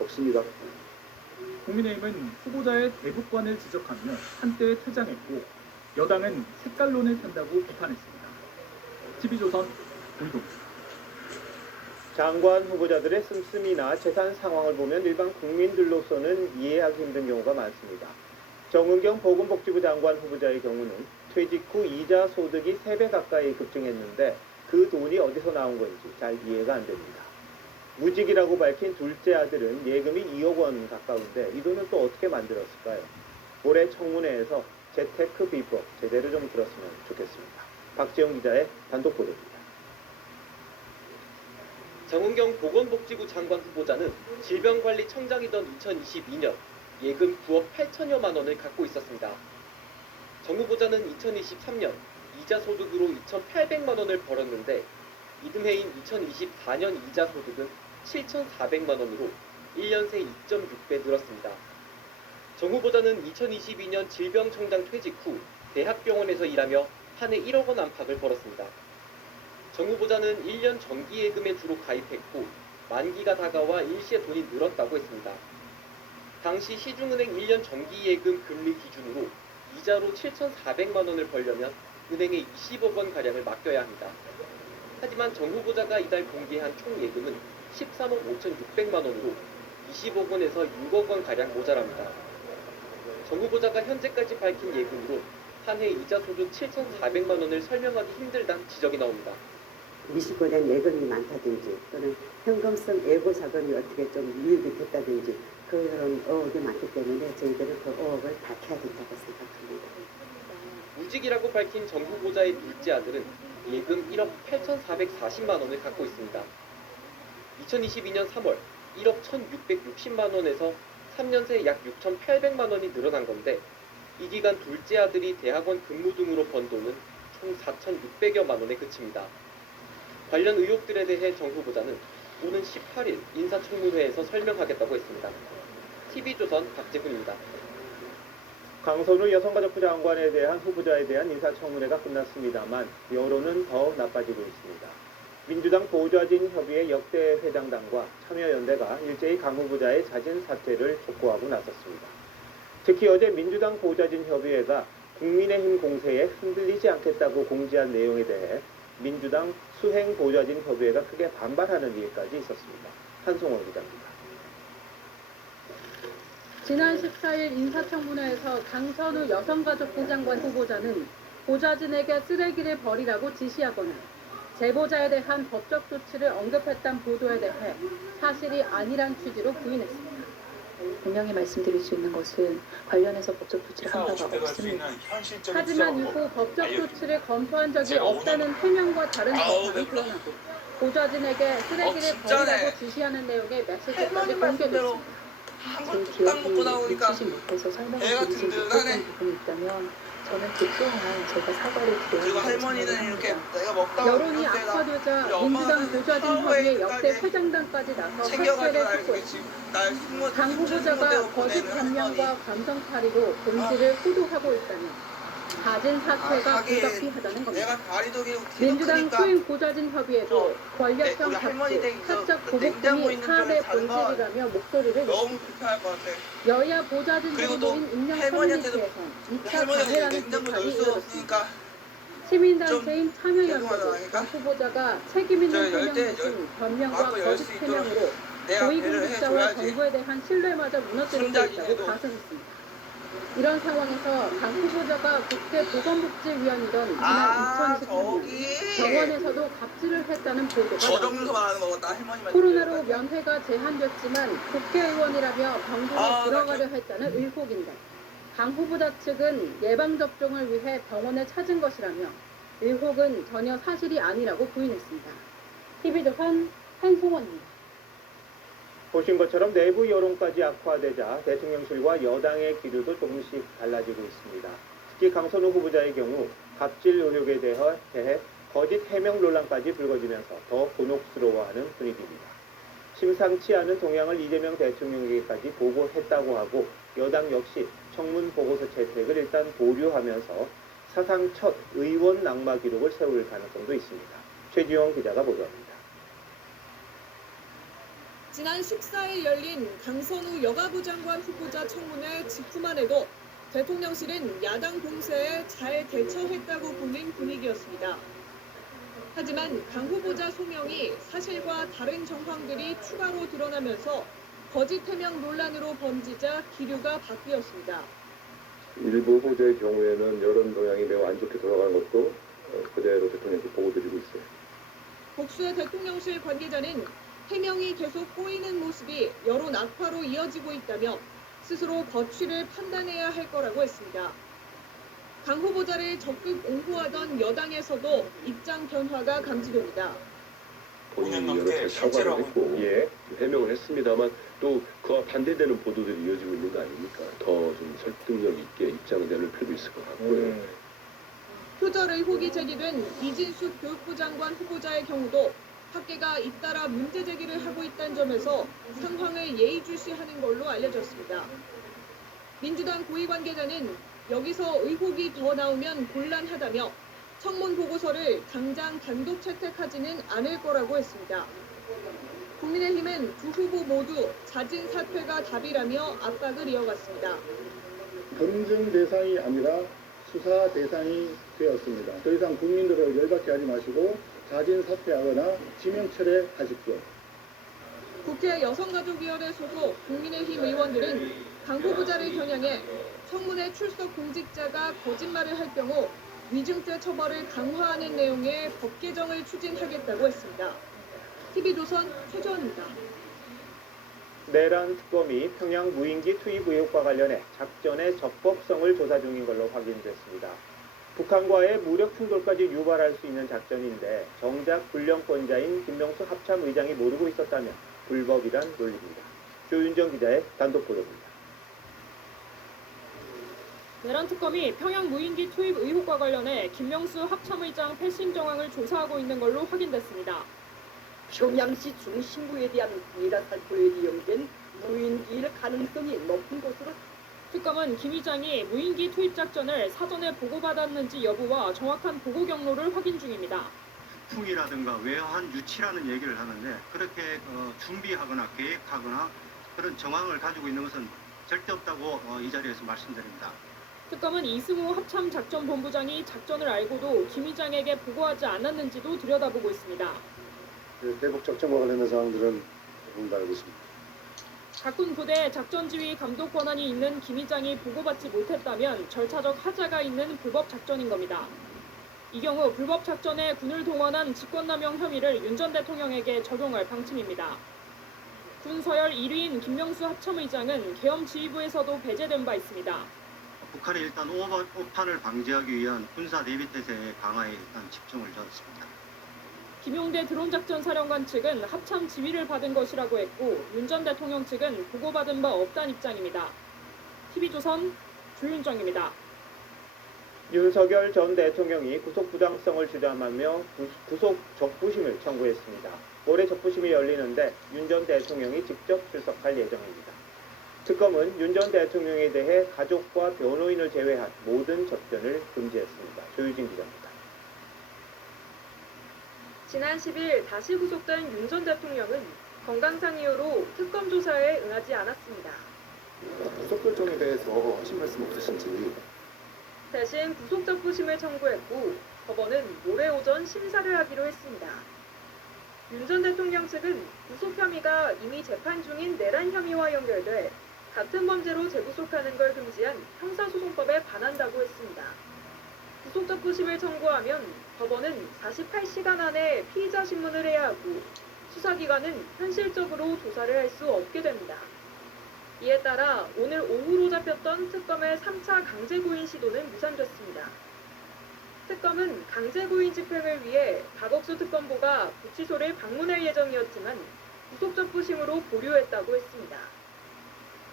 없습니다. 국민의힘은 후보자의 대북관을 지적하며 한때 퇴장했고 여당은 색깔론을 편다고 비판했습니다. TV조선 불동입니다. 장관 후보자들의 씀씀이나 재산 상황을 보면 일반 국민들로서는 이해하기 힘든 경우가 많습니다. 정은경 보건복지부 장관 후보자의 경우는 퇴직 후 이자 소득이 3배 가까이 급증했는데 그 돈이 어디서 나온 건지 잘 이해가 안 됩니다. 무직이라고 밝힌 둘째 아들은 예금이 2억 원 가까운데 이 돈은 또 어떻게 만들었을까요? 올해 청문회에서 재테크 비법 제대로 좀 들었으면 좋겠습니다. 박지영 기자의 단독 보도입니다. 정은경 보건복지부 장관 후보자는 질병관리청장이던 2022년 예금 9억 8천여만 원을 갖고 있었습니다. 정 후보자는 2023년 이자 소득으로 2,800만 원을 벌었는데 이듬해인 2024년 이자 소득은 7,400만 원으로 1년 새 2.6배 늘었습니다. 정 후보자는 2022년 질병청장 퇴직 후 대학병원에서 일하며 한 해 1억 원 안팎을 벌었습니다. 정 후보자는 1년 정기예금에 주로 가입했고 만기가 다가와 일시에 돈이 늘었다고 했습니다. 당시 시중은행 1년 정기예금 금리 기준으로 이자로 7,400만 원을 벌려면 은행에 20억 원가량을 맡겨야 합니다. 하지만 정 후보자가 이달 공개한 총 예금은 13억 5,600만 원으로 20억 원에서 6억 원가량 모자랍니다. 정 후보자가 현재까지 밝힌 예금으로 한 해 이자 소득 7,400만 원을 설명하기 힘들다는 지적이 나옵니다. 미식거리한 예금이 많다든지 또는 현금성 예고 자금이 어떻게 좀 유입이 됐다든지 그런 의혹이 많기 때문에 저희들은 그 의혹을 밝혀야 된다고 생각합니다. 무직이라고 밝힌 정 후보자의 둘째 아들은 예금 1억 8,440만 원을 갖고 있습니다. 2022년 3월 1억 1,660만 원에서 3년 새 약 6,800만 원이 늘어난 건데 이 기간 둘째 아들이 대학원 근무 등으로 번 돈은 총 4,600여만 원에 그칩니다. 관련 의혹들에 대해 정 후보자는 오는 18일 인사청문회에서 설명하겠다고 했습니다. TV조선 박재훈입니다. 강선우 여성가족부 장관에 대한 후보자에 대한 인사청문회가 끝났습니다만 여론은 더 나빠지고 있습니다. 민주당 보좌진 협의회 역대 회장단과 참여연대가 일제히 강 후보자의 자진 사퇴를 촉구하고 나섰습니다. 특히 어제 민주당 보좌진 협의회가 국민의힘 공세에 흔들리지 않겠다고 공지한 내용에 대해 민주당 수행 보좌진 협의회가 크게 반발하는 일까지 있었습니다. 한송원 기자입니다. 지난 14일 인사청문회에서 강선우 여성가족부 장관 후보자는 보좌진에게 쓰레기를 버리라고 지시하거나 제보자에 대한 법적 조치를 언급했다는 보도에 대해 사실이 아니란 취지로 부인했습니다. 분명히 말씀드릴 수 있는 것은 관련해서 법적 조치를 한 바가 없습니다. 하지만 이후 법적 조치를 검토한 적이 없다는 해명과 다른 것이 드러나고 보좌진에게 쓰레기를 버리라고 지시하는 내용의 메시지까지 공개됐습니다. 제 기억이 놓치지 못해서 설명을 드리지 못했던 부분이 있다면 저는 그 또한 제가 사과를 드려야 그리고 할머니는 이렇게 내가 먹다가 여론이 악화되자 민주당 보좌진 협의회 역대 회장단까지 나서 사퇴를 촉구했습니다. 강 후보자가 거짓 변명과 감성팔이로 본질을 호도하고 있다면 가진 사퇴가 불가피하다는 겁니다. 민주당 수행 보좌진 협의회도 권력형 갑질, 사적 보복등이 사안의 본질이라며 목소리를 냈습니다. 여야 보좌진들이 모인 임명 커뮤니티에선 2차 가해라는 비판이 이어졌습니다. 시민단체인 참여연대도 강 후보자가 책임있는 해명 대신 변명과 거짓 해명으로 고위공직자와 정부에 대한 신뢰마저 무너뜨리고 있다고 가세했습니다. 이런 상황에서 강 후보자가 국회 보건복지위원이던 지난 2013년 정원에서도 갑질을 했다는 보도가 나왔습니다. 코로나로 면회가 제한됐지만 국회의원이라며 병동에 들어가려 했다는 의혹인데 강 후보자 측은 예방접종을 위해 병원을 찾은 것이라며 의혹은 전혀 사실이 아니라고 부인했습니다. TV조선 한송원입니다. 보신 것처럼 내부 여론까지 악화되자 대통령실과 여당의 기류도 조금씩 달라지고 있습니다. 특히 강선우 후보자의 경우 갑질 의혹에 대해 거짓 해명 논란까지 불거지면서 더 곤혹스러워하는 분위기입니다. 심상치 않은 동향을 이재명 대통령에게까지 보고했다고 하고 여당 역시 청문 보고서 채택을 일단 보류하면서 사상 첫 의원 낙마 기록을 세울 가능성도 있습니다. 최지영 기자가 보도합니다. 지난 14일 열린 강선우 여가부 장관 후보자 청문회 직후만 해도 대통령실은 야당 공세에 잘 대처했다고 보는 분위기였습니다. 하지만 강 후보자 소명이 사실과 다른 정황들이 추가로 드러나면서 거짓 해명 논란으로 번지자 기류가 바뀌었습니다. 일부 후보자의 경우에는 여론 동향이 매우 안 좋게 돌아가는 것도 그대로 대통령께 보고드리고 있어요. 복수의 대통령실 관계자는 해명이 계속 꼬이는 모습이 여론 악화로 이어지고 있다며 스스로 거취를 판단해야 할 거라고 했습니다. 강 후보자를 적극 옹호하던 여당에서도 입장 변화가 감지됩니다. 본인이 여러 차례 사과를 했고 해명을 했습니다만 또 그와 반대되는 보도들이 이어지고 있는 거 아닙니까? 더 좀 설득력 있게 입장을 내놓을 필요도 있을 것 같고요. 표절 의혹이 제기된 이진숙 교육부 장관 후보자의 경우도 학계가 잇따라 문제 제기를 하고 있다는 점에서 상황을 예의주시하는 걸로 알려졌습니다. 민주당 고위 관계자는 여기서 의혹이 더 나오면 곤란하다며 청문 보고서를 당장 단독 채택하지는 않을 거라고 했습니다. 국민의힘은 두 후보 모두 자진 사퇴가 답이라며 압박을 이어갔습니다. 검증 대상이 아니라 수사 대상이 되었습니다. 더 이상 국민들을 열받게 하지 마시고 자진 사퇴하거나 지명 철회하십시오. 국회 여성가족위원회 소속 국민의힘 의원들은 강 후보자를 겨냥해 청문회 출석 공직자가 거짓말을 할 경우 위증죄 처벌을 강화하는 내용의 법 개정을 추진하겠다고 했습니다. TV조선 최주원입니다. 내란 특검이 평양 무인기 투입 의혹과 관련해 작전의 적법성을 조사 중인 걸로 확인됐습니다. 북한과의 무력 충돌까지 유발할 수 있는 작전인데 정작 불령권자인 김명수 합참의장이 모르고 있었다면 불법이란 논리입니다. 조윤정 기자의 단독 보도입니다. 내란 특검이 평양 무인기 투입 의혹과 관련해 김명수 합참의장 패싱 정황을 조사하고 있는 걸로 확인됐습니다. 평양시 중심부에 대한 미라 살포에 이용된 무인기일 가능성이 높은 것으로 특검은 김 의장이 무인기 투입 작전을 사전에 보고받았는지 여부와 정확한 보고 경로를 확인 중입니다. 북풍이라든가 외환 유치라는 얘기를 하는데 그렇게 준비하거나 계획하거나 그런 정황을 가지고 있는 것은 절대 없다고 이 자리에서 말씀드립니다. 특검은 이승우 합참작전본부장이 작전을 알고도 김 의장에게 보고하지 않았는지도 들여다보고 있습니다. 대북 작전과 관련된 사항들은 다 알고 있습니다. 각군 부대 작전 지휘 감독 권한이 있는 김 의장이 보고받지 못했다면 절차적 하자가 있는 불법 작전인 겁니다. 이 경우 불법 작전에 군을 동원한 직권남용 혐의를 윤 전 대통령에게 적용할 방침입니다. 군 서열 1위인 김명수 합참의장은 계엄 지휘부에서도 배제된 바 있습니다. 북한이 일단 오판을 방지하기 위한 군사 대비 태세의 강화에 일단 집중을 줬습니다. 김용대 드론작전 사령관 측은 합참 지휘를 받은 것이라고 했고 윤 전 대통령 측은 보고받은 바 없다는 입장입니다. TV조선 조윤정입니다. 윤석열 전 대통령이 구속 부당성을 주장하며 구속 적부심을 청구했습니다. 올해 적부심이 열리는데 윤 전 대통령이 직접 출석할 예정입니다. 특검은 윤 전 대통령에 대해 가족과 변호인을 제외한 모든 접견을 금지했습니다. 조유진 기자입니다. 지난 10일 다시 구속된 윤 전 대통령은 건강상 이유로 특검 조사에 응하지 않았습니다. 구속 결정에 대해서 하신 말씀 없으신지. 대신 구속 적부심을 청구했고 법원은 모레 오전 심사를 하기로 했습니다. 윤 전 대통령 측은 구속 혐의가 이미 재판 중인 내란 혐의와 연결돼 같은 범죄로 재구속하는 걸 금지한 형사소송법에 반한다고 했습니다. 구속 적부심을 청구하면 법원은 48시간 안에 피의자 신문을 해야 하고 수사기관은 현실적으로 조사를 할 수 없게 됩니다. 이에 따라 오늘 오후로 잡혔던 특검의 3차 강제구인 시도는 무산됐습니다. 특검은 강제구인 집행을 위해 박옥수 특검보가 구치소를 방문할 예정이었지만 구속적부심으로 보류했다고 했습니다.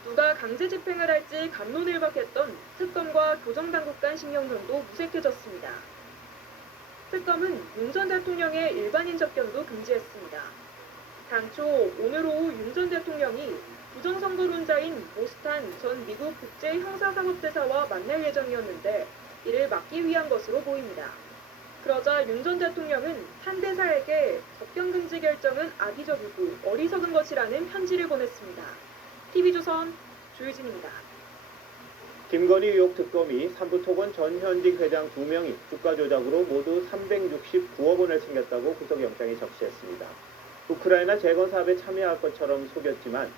누가 강제 집행을 할지 갑론을박했던 특검과 교정당국 간 신경전도 무색해졌습니다. 특검은 윤 전 대통령의 일반인 접견도 금지했습니다. 당초 오늘 오후 윤 전 대통령이 부정선거론자인 모스탄 전 미국 국제형사사법대사와 만날 예정이었는데 이를 막기 위한 것으로 보입니다. 그러자 윤 전 대통령은 한 대사에게 접견 금지 결정은 악의적이고 어리석은 것이라는 편지를 보냈습니다. TV조선 조유진입니다. 김건희 의혹 특검이 삼부토건 전 현직 회장 2명이 주가 조작으로 모두 369억 원을 챙겼다고 구속영장에 적시했습니다. 우크라이나 재건 사업에 참여할 것처럼 속였지만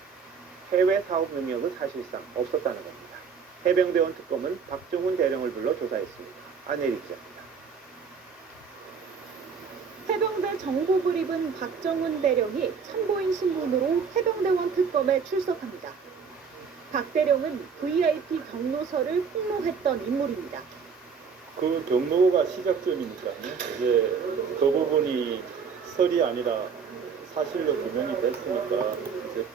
해외 사업 능력은 사실상 없었다는 겁니다. 해병대원 특검은 박정훈 대령을 불러 조사했습니다. 안혜리 기자입니다. 해병대 정복을 입은 박정훈 대령이 참고인 신분으로 해병대원 특검에 출석합니다. 박 대령은 VIP 경로서를 폭로했던 인물입니다. 그 경로가 시작점이니까요. 이제 그 부분이 설이 아니라 사실로 규명이 됐으니까 이제